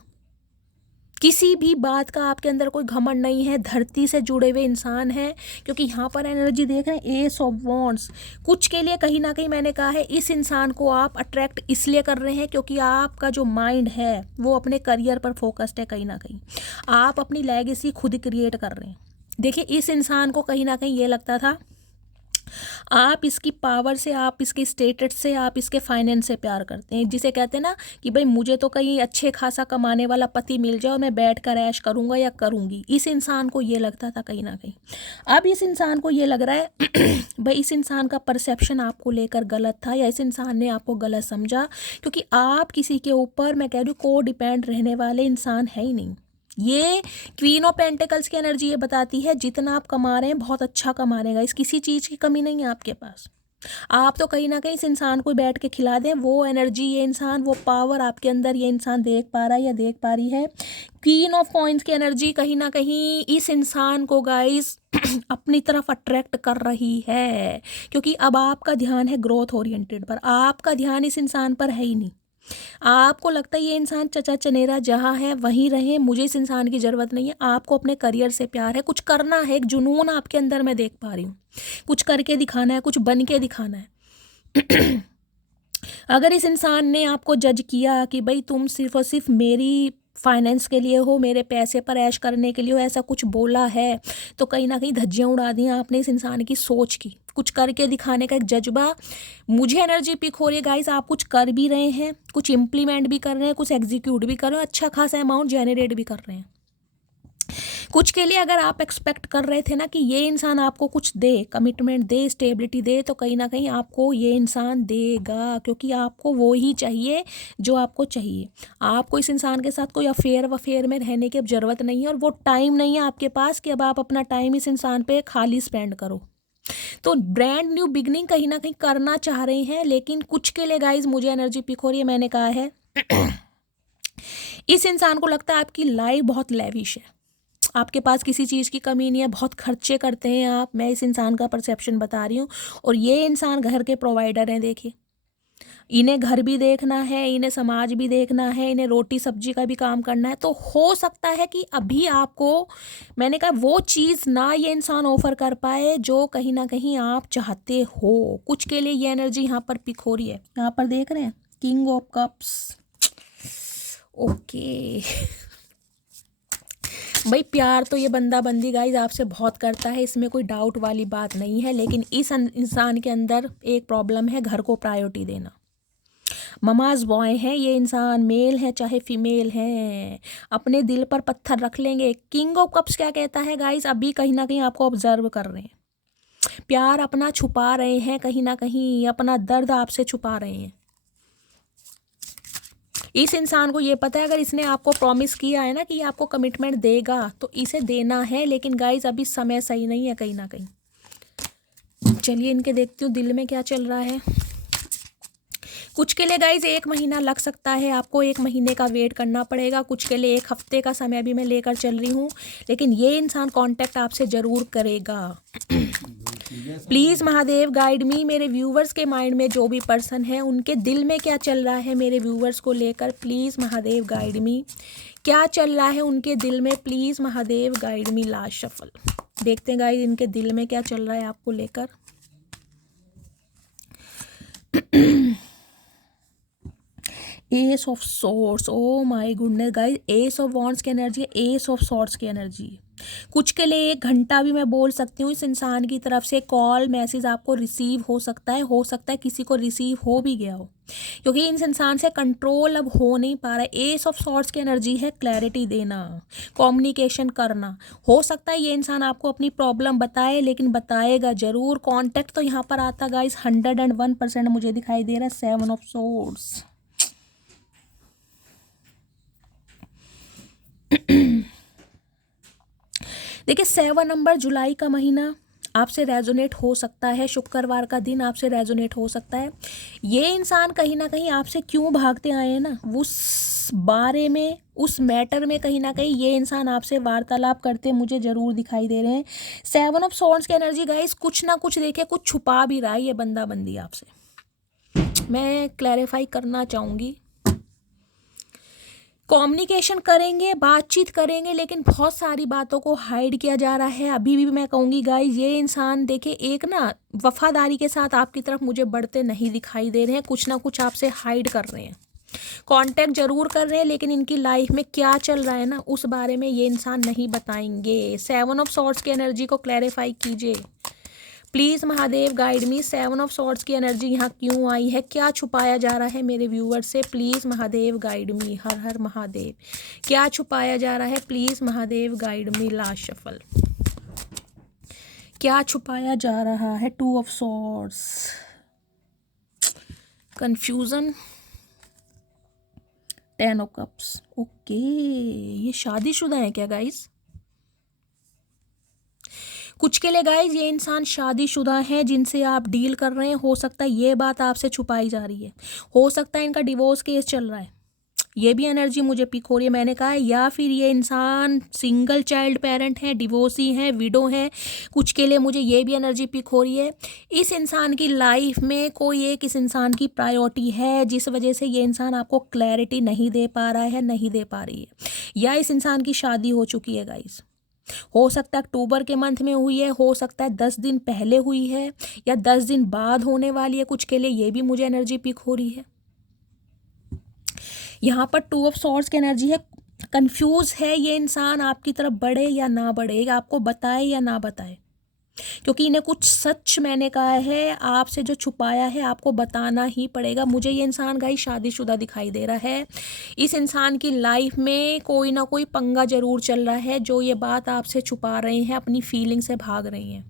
किसी भी बात का आपके अंदर कोई घमंड नहीं है। धरती से जुड़े हुए इंसान है, क्योंकि यहाँ पर एनर्जी देख रहे हैं एस ऑफ वॉन्ड्स। कुछ के लिए कहीं ना कहीं मैंने कहा है इस इंसान को आप अट्रैक्ट इसलिए कर रहे हैं क्योंकि आपका जो माइंड है वो अपने करियर पर फोकस्ड है। कहीं ना कहीं आप अपनी लेगेसी खुद क्रिएट कर रहे हैं। देखिए इस इंसान को कहीं ना कहीं ये लगता था आप इसकी पावर से, आप इसके स्टेटस से, आप इसके फाइनेंस से प्यार करते हैं, जिसे कहते हैं ना कि भाई मुझे तो कहीं अच्छे खासा कमाने वाला पति मिल जाए और मैं बैठ कर ऐश करूँगा या करूँगी। इस इंसान को ये लगता था कहीं ना कहीं। अब इस इंसान को ये लग रहा है भाई इस इंसान का परसेप्शन आपको लेकर गलत था, या इस इंसान ने आपको गलत समझा, क्योंकि आप किसी के ऊपर मैं कह रही हूँ को डिपेंड रहने वाले इंसान है ही नहीं। ये क्वीन ऑफ पेंटिकल्स की एनर्जी ये बताती है जितना आप कमा रहे हैं बहुत अच्छा कमा रहे हैं, इस किसी चीज़ की कमी नहीं है आपके पास। आप तो कहीं ना कहीं इस इंसान को बैठ के खिला दें, वो एनर्जी, ये इंसान, वो पावर आपके अंदर ये इंसान देख पा रहा है या देख पा रही है। क्वीन ऑफ कॉइन्स की एनर्जी कहीं ना कहीं इस इंसान को गाइस अपनी तरफ अट्रैक्ट कर रही है, क्योंकि अब आपका ध्यान है ग्रोथ ओरिएंटेड पर, आपका ध्यान इस इंसान पर है ही नहीं। आपको लगता है ये इंसान चचा चनेरा जहाँ है वहीं रहे, मुझे इस इंसान की ज़रूरत नहीं है। आपको अपने करियर से प्यार है, कुछ करना है, एक जुनून आपके अंदर मैं देख पा रही हूँ, कुछ करके दिखाना है, कुछ बन के दिखाना है। अगर इस इंसान ने आपको जज किया कि भाई तुम सिर्फ और सिर्फ मेरी फाइनेंस के लिए हो, मेरे पैसे पर ऐश करने के लिए हो, ऐसा कुछ बोला है, तो कहीं ना कहीं धज्जियाँ उड़ा दी आपने इस इंसान की सोच की। कुछ करके दिखाने का एक जज्बा मुझे एनर्जी पिक हो रही है गाइस। आप कुछ कर भी रहे हैं, कुछ इम्प्लीमेंट भी कर रहे हैं, कुछ एग्जीक्यूट भी कर रहे हैं, अच्छा खासा अमाउंट जनरेट भी कर रहे हैं। कुछ के लिए अगर आप एक्सपेक्ट कर रहे थे ना कि ये इंसान आपको कुछ दे, कमिटमेंट दे, स्टेबिलिटी दे, तो कहीं ना कहीं आपको ये इंसान देगा, क्योंकि आपको वो ही चाहिए जो आपको चाहिए। आपको इस इंसान के साथ कोई अफेयर में रहने की अब ज़रूरत नहीं है, और वो टाइम नहीं है आपके पास कि अब आप अपना टाइम इस इंसान पे खाली स्पेंड करो। तो ब्रांड न्यू बिगनिंग कहीं ना कहीं करना चाह रहे हैं, लेकिन कुछ के लिए गाइज मुझे एनर्जी पिक हो रही है, मैंने कहा है इस इंसान को लगता है आपकी लाइफ बहुत लेविश है, आपके पास किसी चीज़ की कमी नहीं है, बहुत खर्चे करते हैं आप। मैं इस इंसान का परसेप्शन बता रही हूँ, और ये इंसान घर के प्रोवाइडर हैं। देखिए इन्हें घर भी देखना है, इन्हें समाज भी देखना है, इन्हें रोटी सब्जी का भी काम करना है। तो हो सकता है कि अभी आपको, मैंने कहा, वो चीज़ ना ये इंसान ऑफर कर पाए जो कहीं ना कहीं आप चाहते हो। कुछ के लिए ये एनर्जी यहाँ पर पिक हो रही है। यहाँ पर देख रहे हैं किंग ऑफ कप्स। ओके भाई, प्यार तो ये बंदा बंदी गाइज आपसे बहुत करता है, इसमें कोई डाउट वाली बात नहीं है। लेकिन इस इंसान के अंदर एक प्रॉब्लम है, घर को प्रायोरिटी देना। ममाज बॉय है ये इंसान, मेल है चाहे फीमेल है, अपने दिल पर पत्थर रख लेंगे। किंग ऑफ कप्स क्या कहता है गाइज, अभी कहीं ना कहीं आपको ऑब्जर्व कर रहे हैं, प्यार अपना छुपा रहे हैं, कहीं ना कहीं अपना दर्द आपसे छुपा रहे हैं। इस इंसान को ये पता है, अगर इसने आपको प्रॉमिस किया है ना कि ये आपको कमिटमेंट देगा, तो इसे देना है। लेकिन गाइज अभी समय सही नहीं है कहीं ना कहीं। चलिए इनके देखती हूँ दिल में क्या चल रहा है। कुछ के लिए गाइज 1 महीना लग सकता है, आपको 1 महीने का वेट करना पड़ेगा। कुछ के लिए 1 हफ्ते का समय भी मैं लेकर चल रही हूँ, लेकिन ये इंसान कांटेक्ट आपसे ज़रूर करेगा। प्लीज़ महादेव गाइड मी, मेरे व्यूवर्स के माइंड में जो भी पर्सन है उनके दिल में क्या चल रहा है मेरे व्यूवर्स को लेकर। प्लीज़ महादेव गाइड मी, क्या चल रहा है उनके दिल में। Please Mahadev guide me. Last shuffle देखते हैं गाइज इनके दिल में क्या चल रहा है आपको लेकर। S of swords, oh my goodness guys, S of wands की एनर्जी है, एस ऑफ सॉर्ड्स की एनर्जी। कुछ के लिए 1 घंटा भी मैं बोल सकती हूँ इस इंसान की तरफ से कॉल मैसेज आपको रिसीव हो सकता है किसी को रिसीव हो भी गया हो, क्योंकि इस इंसान से कंट्रोल अब हो नहीं पा रहा है। एस ऑफ सॉर्ड्स की एनर्जी है क्लैरिटी देना, कम्युनिकेशन करना। हो सकता है ये इंसान आपको अपनी प्रॉब्लम बताए, लेकिन बताएगा ज़रूर। कॉन्टैक्ट तो यहाँ पर आता गाइस 101% मुझे दिखाई दे रहा है। 7 ऑफ सॉर्ड्स, देखिए 7 नंबर, जुलाई का महीना आपसे रेजोनेट हो सकता है, शुक्रवार का दिन आपसे रेजोनेट हो सकता है। ये इंसान कहीं ना कहीं आपसे क्यों भागते आए हैं ना, उस बारे में, उस मैटर में कहीं ना कहीं ये इंसान आपसे वार्तालाप करते मुझे ज़रूर दिखाई दे रहे हैं। 7 ऑफ सॉर्ड्स की एनर्जी गाइस, कुछ ना कुछ देखिए, कुछ छुपा भी रहा है ये बंदा बंदी आपसे। मैं क्लैरिफाई करना चाहूँगी, कम्युनिकेशन करेंगे, बातचीत करेंगे, लेकिन बहुत सारी बातों को हाइड किया जा रहा है। अभी भी मैं कहूँगी गाइस, ये इंसान देखिए एक ना वफादारी के साथ आपकी तरफ मुझे बढ़ते नहीं दिखाई दे रहे हैं, कुछ ना कुछ आपसे हाइड कर रहे हैं। कांटेक्ट जरूर कर रहे हैं, लेकिन इनकी लाइफ में क्या चल रहा है ना, उस बारे में ये इंसान नहीं बताएंगे। 7 ऑफ सॉर्ड्स की एनर्जी को क्लैरिफाई कीजिए please Mahadev guide me. 7 of swords की एनर्जी यहाँ क्यों आई है, क्या छुपाया जा रहा है मेरे व्यूअर से। Please Mahadev guide me. हर हर महादेव, क्या छुपाया जा रहा है, please Mahadev guide me. Last shuffle, क्या छुपाया जा रहा है। 2 of swords, confusion, 10 of cups. Okay, ये शादीशुदा है क्या गाइस? कुछ के लिए गाइज ये इंसान शादीशुदा है जिनसे आप डील कर रहे हैं। हो सकता है ये बात आपसे छुपाई जा रही है, हो सकता है इनका डिवोर्स केस चल रहा है, ये भी एनर्जी मुझे पिक हो रही है। मैंने कहा है, या फिर ये इंसान सिंगल चाइल्ड पेरेंट है, डिवोर्सी है, विडो है। कुछ के लिए मुझे ये भी एनर्जी पिक हो रही है। इस इंसान की लाइफ में कोई एक इस इंसान की प्रायोरिटी है, जिस वजह से ये इंसान आपको क्लैरिटी नहीं दे पा रहा है, नहीं दे पा रही है। या इस इंसान की शादी हो चुकी है गाइस, हो सकता है अक्टूबर के मंथ में हुई है, हो सकता है 10 दिन पहले हुई है, या 10 दिन बाद होने वाली है। कुछ के लिए ये भी मुझे एनर्जी पिक हो रही है। यहाँ पर 2 ऑफ सॉर्ड्स की एनर्जी है, कंफ्यूज है ये इंसान, आपकी तरफ बढ़े या ना बढ़े, आपको बताए या ना बताए, क्योंकि इन्हें कुछ सच, मैंने कहा है, आपसे जो छुपाया है आपको बताना ही पड़ेगा। मुझे ये इंसान गाइस शादीशुदा दिखाई दे रहा है। इस इंसान की लाइफ में कोई ना कोई पंगा जरूर चल रहा है, जो ये बात आपसे छुपा रहे हैं, अपनी फीलिंग से भाग रही हैं।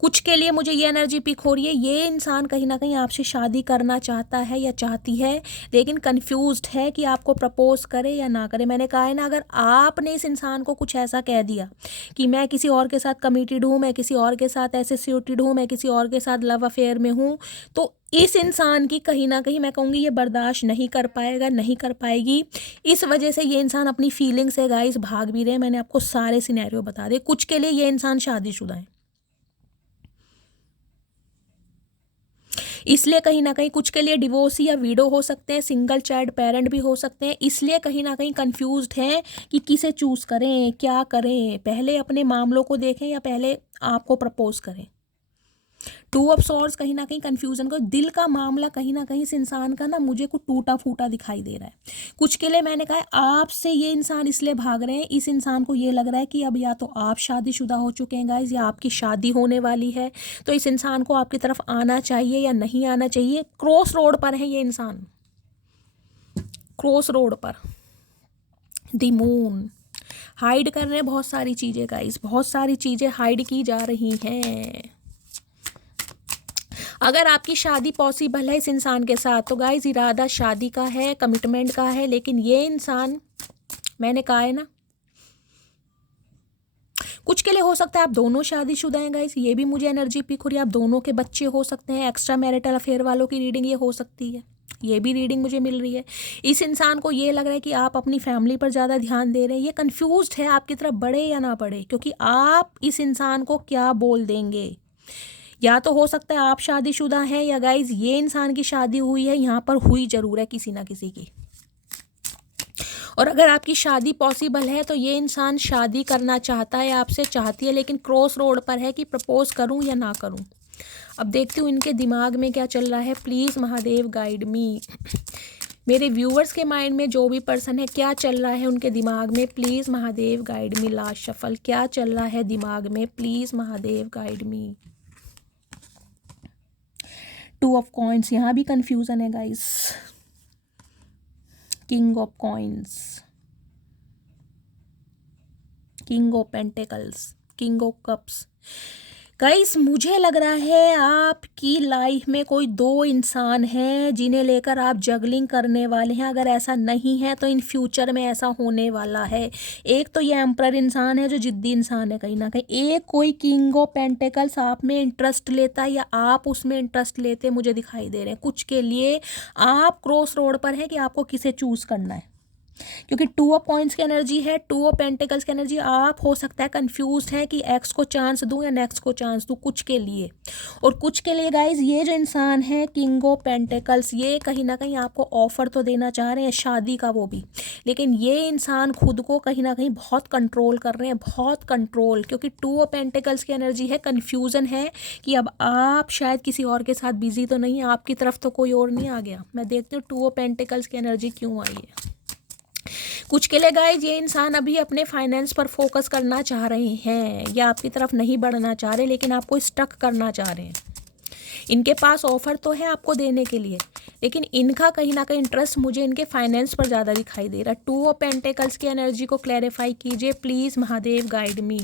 कुछ के लिए मुझे ये एनर्जी पिक हो रही है, ये इंसान कहीं ना कहीं आपसे शादी करना चाहता है या चाहती है, लेकिन कंफ्यूज्ड है कि आपको प्रपोज करे या ना करे। मैंने कहा है ना, अगर आपने इस इंसान को कुछ ऐसा कह दिया कि मैं किसी और के साथ कमिटेड हूँ, मैं किसी और के साथ एसोसिएटेड हूँ, मैं किसी और के साथ लव अफेयर में हूँ, तो इस इंसान की कहीं ना कहीं मैं कहूँगी ये बर्दाश्त नहीं कर पाएगा, नहीं कर पाएगी। इस वजह से ये इंसान अपनी फीलिंग से गाइस भाग भी रहे हैं। मैंने आपको सारे सिनेरियो बता दिए। कुछ के लिए ये इंसान शादीशुदा है। इसलिए कहीं ना कहीं कुछ के लिए डिवोर्सी या विडो हो सकते हैं, सिंगल चाइल्ड पेरेंट भी हो सकते हैं, इसलिए कहीं ना कहीं कंफ्यूज्ड हैं कि किसे चूज करें, क्या करें, पहले अपने मामलों को देखें या पहले आपको प्रपोज करें। टू ऑफ सॉर्ड्स कहीं ना कहीं कंफ्यूजन को, दिल का मामला कहीं ना कहीं इस इंसान का ना मुझे कुछ टूटा फूटा दिखाई दे रहा है। कुछ के लिए मैंने कहा आपसे ये इंसान इसलिए भाग रहे हैं, इस इंसान को ये लग रहा है कि अब या तो आप शादीशुदा हो चुके हैं गाइज या आपकी शादी होने वाली है, तो इस इंसान को आपकी तरफ आना चाहिए या नहीं आना चाहिए। क्रॉस रोड पर है ये इंसान, क्रॉस रोड पर। द मून हाइड कर रहे हैं बहुत सारी चीज़ें गाइज, बहुत सारी चीज़ें हाइड की जा रही हैं। अगर आपकी शादी पॉसिबल है इस इंसान के साथ तो गाइज इरादा शादी का है, कमिटमेंट का है, लेकिन ये इंसान मैंने कहा है ना, कुछ के लिए हो सकता है आप दोनों शादीशुदा हैं गाइज, ये भी मुझे एनर्जी पिक हो रही है। आप दोनों के बच्चे हो सकते हैं, एक्स्ट्रा मैरिटल अफेयर वालों की रीडिंग ये हो सकती है, ये भी रीडिंग मुझे मिल रही है। इस इंसान को ये लग रहा है कि आप अपनी फैमिली पर ज़्यादा ध्यान दे रहे हैं, ये कंफ्यूज्ड है आपकी तरफ बढ़े या ना बढ़े, क्योंकि आप इस इंसान को क्या बोल देंगे। या तो हो सकता है आप शादीशुदा हैं या गाइज ये इंसान की शादी हुई है, यहाँ पर हुई जरूर है किसी ना किसी की। और अगर आपकी शादी पॉसिबल है तो ये इंसान शादी करना चाहता है, आपसे चाहती है, लेकिन क्रॉस रोड पर है कि प्रपोज करूं या ना करूं। अब देखती हूँ इनके दिमाग में क्या चल रहा है। प्लीज़ महादेव गाइड मी। मेरे व्यूअर्स के माइंड में जो भी पर्सन है क्या चल रहा है उनके दिमाग में, please Mahadev guide me. Last shuffle क्या चल रहा है दिमाग में, please Mahadev guide me. Two of coins, यहाँ भी कंफ्यूजन है guys. King of coins, king of pentacles, king of cups. Guys मुझे लग रहा है आपकी लाइफ में कोई दो इंसान हैं जिन्हें लेकर आप जगलिंग करने वाले हैं। अगर ऐसा नहीं है तो इन फ्यूचर में ऐसा होने वाला है। एक तो ये एम्परर इंसान है जो जिद्दी इंसान है कहीं ना कहीं, एक कोई किंग ऑफ पेंटिकल्स आप में इंटरेस्ट लेता है या आप उसमें इंटरेस्ट लेते मुझे दिखाई दे रहे हैं। कुछ के लिए आप क्रॉस रोड पर हैं कि आपको किसे चूज करना है, क्योंकि टू ऑफ कॉइन्स की एनर्जी है, टू ऑफ पेंटिकल्स की एनर्जी। आप हो सकता है कंफ्यूज है कि एक्स को चांस दूं या नेक्स्ट को चांस दूं, कुछ के लिए। और कुछ के लिए गाइज ये जो इंसान है किंग ऑफ पेंटिकल्स, ये कहीं ना कहीं आपको ऑफर तो देना चाह रहे हैं शादी का, वो भी, लेकिन ये इंसान खुद को कहीं ना कहीं बहुत कंट्रोल कर रहे हैं, बहुत कंट्रोल, क्योंकि टू ऑफ पेंटिकल्स की एनर्जी है, कन्फ्यूज़न है कि अब आप शायद किसी और के साथ बिजी तो नहीं, आपकी तरफ तो कोई और नहीं आ गया। मैं देखती हूँ टू ऑफ पेंटिकल्स की एनर्जी क्यों आई है। कुछ के लिए गाइज ये इंसान अभी अपने फाइनेंस पर फोकस करना चाह रहे हैं या आपकी तरफ नहीं बढ़ना चाह रहे, लेकिन आपको स्टक करना चाह रहे हैं। इनके पास ऑफर तो है आपको देने के लिए, लेकिन इनका कहीं ना कहीं इंटरेस्ट मुझे इनके फाइनेंस पर ज़्यादा दिखाई दे रहा है। टू ऑफ पेंटिकल्स की एनर्जी को क्लैरिफाई कीजिए please Mahadev guide me.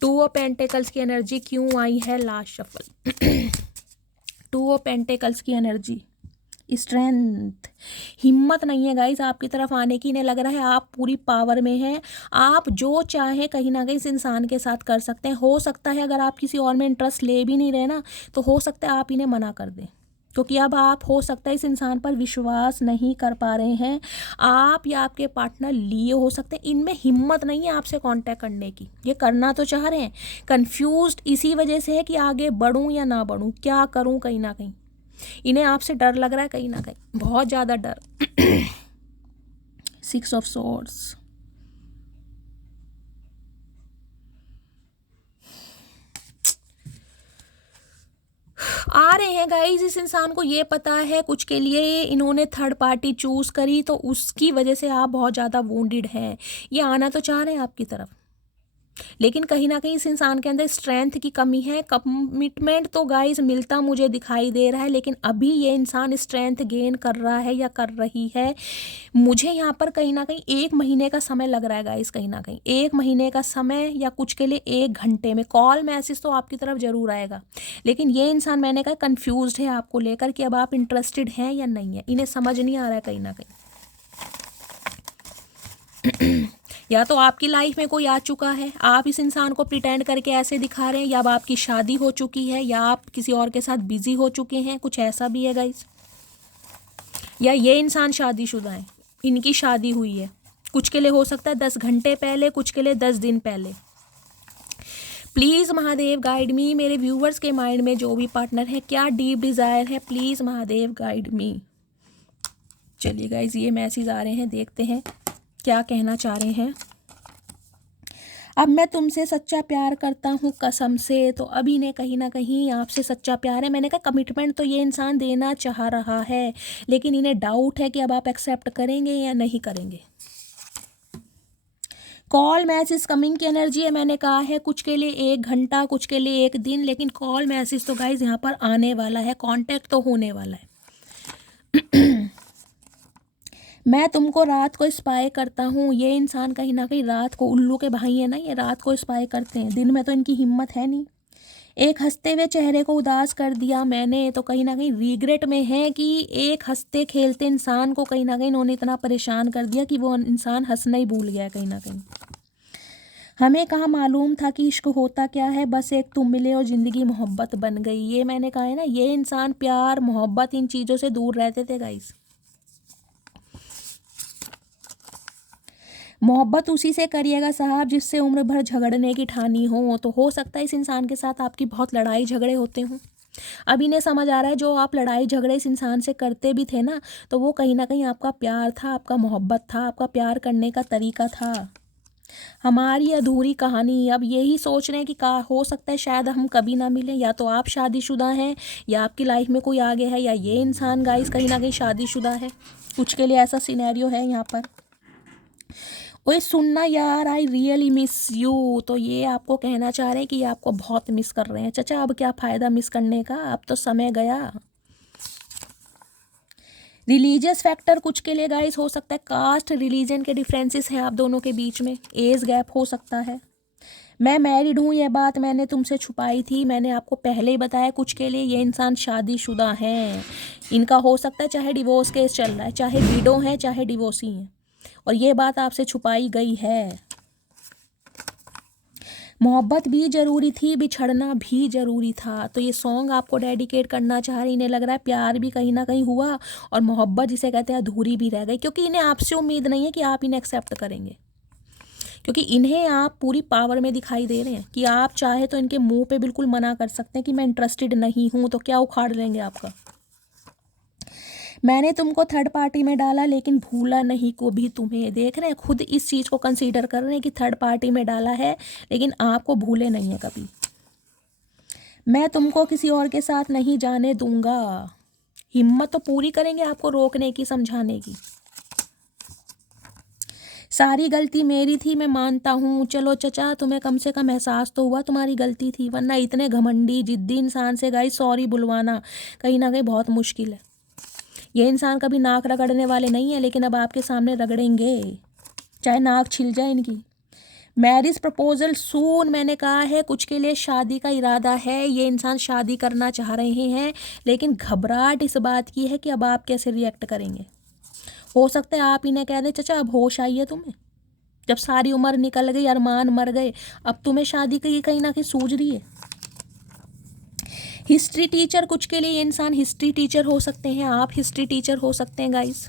Two of pentacles की एनर्जी क्यों आई है last shuffle. Two of pentacles की एनर्जी, स्ट्रेंथ, हिम्मत नहीं है गाइज आपकी तरफ आने की। इन्हें लग रहा है आप पूरी पावर में हैं, आप जो चाहें कहीं ना कहीं इस इंसान के साथ कर सकते हैं। हो सकता है अगर आप किसी और में इंटरेस्ट ले भी नहीं रहे ना, तो हो सकता है आप इन्हें मना कर दें, क्योंकि अब आप हो सकता है इस इंसान पर विश्वास नहीं कर पा रहे हैं। आप या आपके पार्टनर लिए हो सकते हैं, इनमें हिम्मत नहीं है आपसे कांटेक्ट करने की। ये करना तो चाह रहे हैं, कंफ्यूज्ड इसी वजह से है कि आगे बढ़ूं या ना बढ़ूं, क्या करूं। कहीं ना कहीं इन्हें आपसे डर लग रहा है, कहीं ना कहीं बहुत ज़्यादा डर। सिक्स ऑफ सॉर्ड्स, आ रहे हैं गाइज। इस इंसान को ये पता है कुछ के लिए इन्होंने थर्ड पार्टी चूज करी तो उसकी वजह से आप बहुत ज़्यादा वुंडेड हैं। ये आना तो चाह रहे हैं आपकी तरफ, लेकिन कहीं ना कहीं इस इंसान के अंदर स्ट्रेंथ की कमी है। कमिटमेंट तो गाइस मिलता मुझे दिखाई दे रहा है, लेकिन अभी ये इंसान स्ट्रेंथ गेन कर रहा है या कर रही है। मुझे यहाँ पर कहीं ना कहीं 1 महीने का समय लग रहा है गाइस, कहीं ना कहीं 1 महीने का समय या कुछ के लिए 1 घंटे में कॉल मैसेज तो आपकी तरफ जरूर आएगा। लेकिन ये इंसान मैंने कहा कन्फ्यूज्ड है आपको लेकर कि अब आप इंटरेस्टेड हैं या नहीं है। इन्हें समझ नहीं आ रहा है कहीं ना कहीं। या तो आपकी लाइफ में कोई आ चुका है, आप इस इंसान को प्रिटेंड करके ऐसे दिखा रहे हैं, या अब आपकी शादी हो चुकी है या आप किसी और के साथ बिजी हो चुके हैं, कुछ ऐसा भी है गाइस। या ये इंसान शादीशुदा है, इनकी शादी हुई है, कुछ के लिए हो सकता है 10 घंटे पहले, कुछ के लिए 10 दिन पहले। प्लीज़ महादेव गाइड मी, मेरे व्यूवर्स के माइंड में जो भी पार्टनर है क्या डीप डिज़ायर है, प्लीज़ महादेव गाइड मी। चलिए गाइज ये मैसेज आ रहे हैं, देखते हैं क्या कहना चाह रहे हैं। अब मैं तुमसे सच्चा प्यार करता हूँ कसम से, तो अभी ने कहीं ना कहीं आपसे सच्चा प्यार है। मैंने कहा कमिटमेंट तो ये इंसान देना चाह रहा है, लेकिन इन्हें डाउट है कि अब आप एक्सेप्ट करेंगे या नहीं करेंगे। कॉल मैसेज कमिंग की एनर्जी है। मैंने कहा है कुछ के लिए 1 घंटा, कुछ के लिए 1 दिन, लेकिन कॉल मैसेज तो गाइज यहाँ पर आने वाला है, कांटेक्ट तो होने वाला है। मैं तुमको रात को स्पाई करता हूँ। ये इंसान कहीं ना कहीं रात को, उल्लू के भाई है ना, ये रात को स्पाई करते हैं, दिन में तो इनकी हिम्मत है नहीं। एक हंसते हुए चेहरे को उदास कर दिया मैंने, तो कहीं ना कहीं रिग्रेट में है कि एक हंसते खेलते इंसान को कहीं ना कहीं इन्होंने इतना परेशान कर दिया कि वो इंसान हंसना ही भूल गया कहीं ना कहीं। हमें कहाँ मालूम था कि इश्क होता क्या है, बस एक तुम मिले और ज़िंदगी मोहब्बत बन गई। ये मैंने कहा है ना, ये इंसान प्यार मोहब्बत इन चीज़ों से दूर रहते थे गाइस। मोहब्बत उसी से करिएगा साहब जिससे उम्र भर झगड़ने की ठानी हो। तो हो सकता है इस इंसान के साथ आपकी बहुत लड़ाई झगड़े होते हों। अब इन्हें समझ आ रहा है जो आप लड़ाई झगड़े इस इंसान से करते भी थे ना, तो वो कहीं ना कहीं आपका प्यार था, आपका मोहब्बत था, आपका प्यार करने का तरीका था। हमारी अधूरी कहानी, अब यही सोच रहे हैं कि हो सकता है शायद हम कभी ना मिलें। या तो आप शादीशुदा हैं, या आपकी लाइफ में कोई आगे है, या ये इंसान गाइस कहीं ना कहीं शादीशुदा है। कुछ के लिए ऐसा सिनेरियो है यहाँ पर। ओए सुनना यार, आई रियली मिस यू। तो ये आपको कहना चाह रहे हैं कि ये आपको बहुत मिस कर रहे हैं। चाचा अब क्या फ़ायदा मिस करने का, अब तो समय गया। रिलीजियस फैक्टर कुछ के लिए गाइस हो सकता है, कास्ट रिलीजन के डिफरेंसेस हैं आप दोनों के बीच में, एज गैप हो सकता है। मैं मैरिड हूँ, ये बात मैंने तुमसे छुपाई थी, मैंने आपको पहले ही बताया। कुछ के लिए ये इंसान शादीशुदा हैं, इनका हो सकता है चाहे डिवोर्स केस चल रहा है, चाहे विडो हैं, चाहे डिवोर्सी हैं, और ये बात आपसे छुपाई गई है। मोहब्बत भी ज़रूरी थी, बिछड़ना भी ज़रूरी था। तो ये सॉन्ग आपको डेडिकेट करना चाह रही, इन्हें लग रहा है प्यार भी कहीं ना कहीं हुआ और मोहब्बत जिसे कहते हैं अधूरी भी रह गई, क्योंकि इन्हें आपसे उम्मीद नहीं है कि आप इन्हें एक्सेप्ट करेंगे। क्योंकि इन्हें आप पूरी पावर में दिखाई दे रहे हैं कि आप चाहे तो इनके मुंह पे बिल्कुल मना कर सकते हैं कि मैं इंटरेस्टेड नहीं हूँ, तो क्या उखाड़ लेंगे आपका। मैंने तुमको थर्ड पार्टी में डाला लेकिन भूला नहीं को भी तुम्हें। देख रहे हैं, खुद इस चीज़ को कंसीडर कर रहे हैं कि थर्ड पार्टी में डाला है, लेकिन आपको भूले नहीं है कभी। मैं तुमको किसी और के साथ नहीं जाने दूंगा। हिम्मत तो पूरी करेंगे आपको रोकने की, समझाने की। सारी गलती मेरी थी, मैं मानता हूँ। चलो चचा, तुम्हें कम से कम एहसास तो हुआ तुम्हारी गलती थी, वरना इतने घमंडी जिद्दी इंसान से गाइस सॉरी बुलवाना कहीं ना कहीं बहुत मुश्किल है। ये इंसान कभी नाक रगड़ने वाले नहीं है, लेकिन अब आपके सामने रगड़ेंगे, चाहे नाक छिल जाए इनकी। मैरिज प्रपोजल सून, मैंने कहा है कुछ के लिए शादी का इरादा है, ये इंसान शादी करना चाह रहे हैं, लेकिन घबराहट इस बात की है कि अब आप कैसे रिएक्ट करेंगे। हो सकता है आप इन्हें कह दें चाचा अब होश आई है तुम्हें, जब सारी उम्र निकल गई, अरमान मर गए, अब तुम्हें शादी की कहीं ना कहीं सूझ रही है। हिस्ट्री टीचर, कुछ के लिए ये इंसान हिस्ट्री टीचर हो सकते हैं, आप हिस्ट्री टीचर हो सकते हैं गाइस।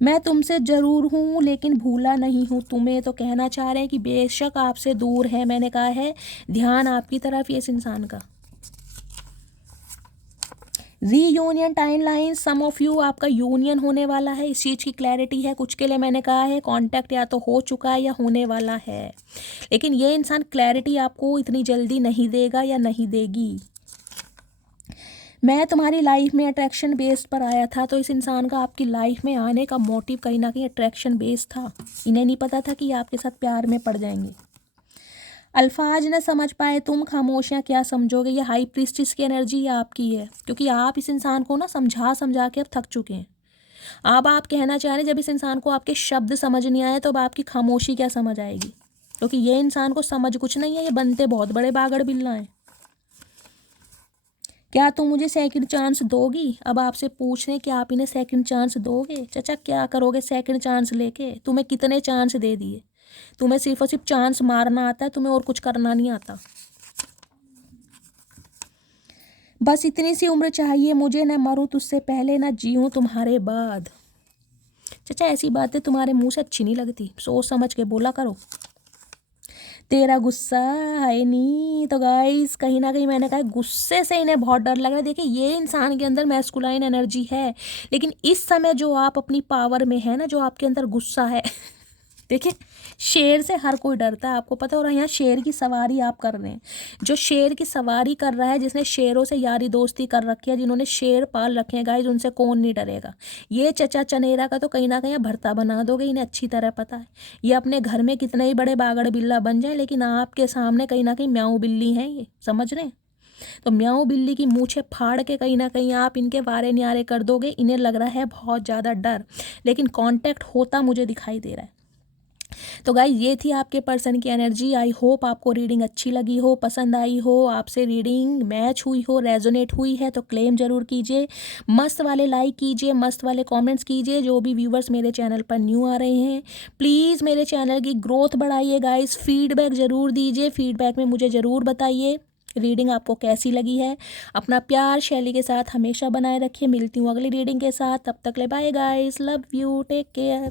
मैं तुमसे ज़रूर हूँ लेकिन भूला नहीं हूँ तुम्हें। तो कहना चाह रहे हैं कि बेशक आपसे दूर है, मैंने कहा है ध्यान आपकी तरफ ये इस इंसान का। Reunion timeline, some of you आपका यूनियन होने वाला है, इस चीज़ की क्लैरिटी है। कुछ के लिए मैंने कहा है कांटेक्ट या तो हो चुका है या होने वाला है, लेकिन ये इंसान क्लैरिटी आपको इतनी जल्दी नहीं देगा या नहीं देगी। मैं तुम्हारी लाइफ में अट्रैक्शन बेस्ड पर आया था, तो इस इंसान का आपकी लाइफ में आने का मोटिव कहीं ना कहीं अट्रैक्शन बेस्ड था। इन्हें नहीं पता था कि ये आपके साथ प्यार में पड़ जाएंगे। अल्फाज न समझ पाए तुम, खामोशियाँ क्या समझोगे। ये हाई प्रीस्टिस की एनर्जी आपकी है, क्योंकि आप इस इंसान को ना समझा समझा के अब थक चुके हैं। अब आप कहना चाह रहे हैं जब इस इंसान को आपके शब्द समझ नहीं आए, तो अब आपकी खामोशी क्या समझ आएगी, क्योंकि ये इंसान को समझ कुछ नहीं है, ये बनते बहुत बड़े बागड़ बिल्ला हैं। क्या तुम मुझे सेकंड चांस दोगी, अब आपसे पूछ रहे हैं कि आप इन्हें सेकंड चांस दोगे। चाचा क्या करोगे सेकंड चांस लेके, तुम्हें कितने चांस दे दिए, तुम्हें सिर्फ और सिर्फ चांस मारना आता है, तुम्हें और कुछ करना नहीं आता। बस इतनी सी उम्र चाहिए मुझे, ना मरूं तुझसे पहले ना जीऊं तुम्हारे बाद। चाचा ऐसी बातें तुम्हारे मुंह से अच्छी नहीं लगती, सोच समझ के बोला करो। तेरा गुस्सा है नहीं। तो गाइस कहीं ना कहीं मैंने कहा गुस्से से इन्हें बहुत डर लग रहा है। देखिए ये इंसान के अंदर मैस्कुलाइन एनर्जी है, लेकिन इस समय जो आप अपनी पावर में है ना, जो आपके अंदर गुस्सा है देखिए शेर से हर कोई डरता है, आपको पता है। और यहाँ शेर की सवारी आप कर रहे हैं। जो शेर की सवारी कर रहा है, जिसने शेरों से यारी दोस्ती कर रखी है, जिन्होंने शेर पाल रखे हैं गाइज, उनसे कौन नहीं डरेगा। ये चचा चनेरा का तो कहीं ना कहीं भरता बना दोगे, इन्हें अच्छी तरह पता है। ये अपने घर में कितने ही बड़े बागड़ बिल्ला बन जाए, लेकिन आपके सामने कहीं ना कहीं म्याऊं बिल्ली हैं, ये समझ रहे हैं। तो म्याऊं बिल्ली की मूछें फाड़ के कहीं ना कहीं आप इनके वारे न्यारे कर दोगे। इन्हें लग रहा है बहुत ज़्यादा डर, लेकिन कांटेक्ट होता मुझे दिखाई दे रहा है। तो गाइस ये थी आपके पर्सन की एनर्जी। आई होप आपको रीडिंग अच्छी लगी हो, पसंद आई हो, आपसे रीडिंग मैच हुई हो, रेजोनेट हुई है तो क्लेम जरूर कीजिए। मस्त वाले लाइक कीजिए, मस्त वाले कमेंट्स कीजिए। जो भी व्यूवर्स मेरे चैनल पर न्यू आ रहे हैं, प्लीज़ मेरे चैनल की ग्रोथ बढ़ाइए गाइस। फीडबैक ज़रूर दीजिए, फीडबैक में मुझे ज़रूर बताइए रीडिंग आपको कैसी लगी है। अपना प्यार शैली के साथ हमेशा बनाए रखिए। मिलती हूँ अगली रीडिंग के साथ, तब तक ले bye guys, love you, take care.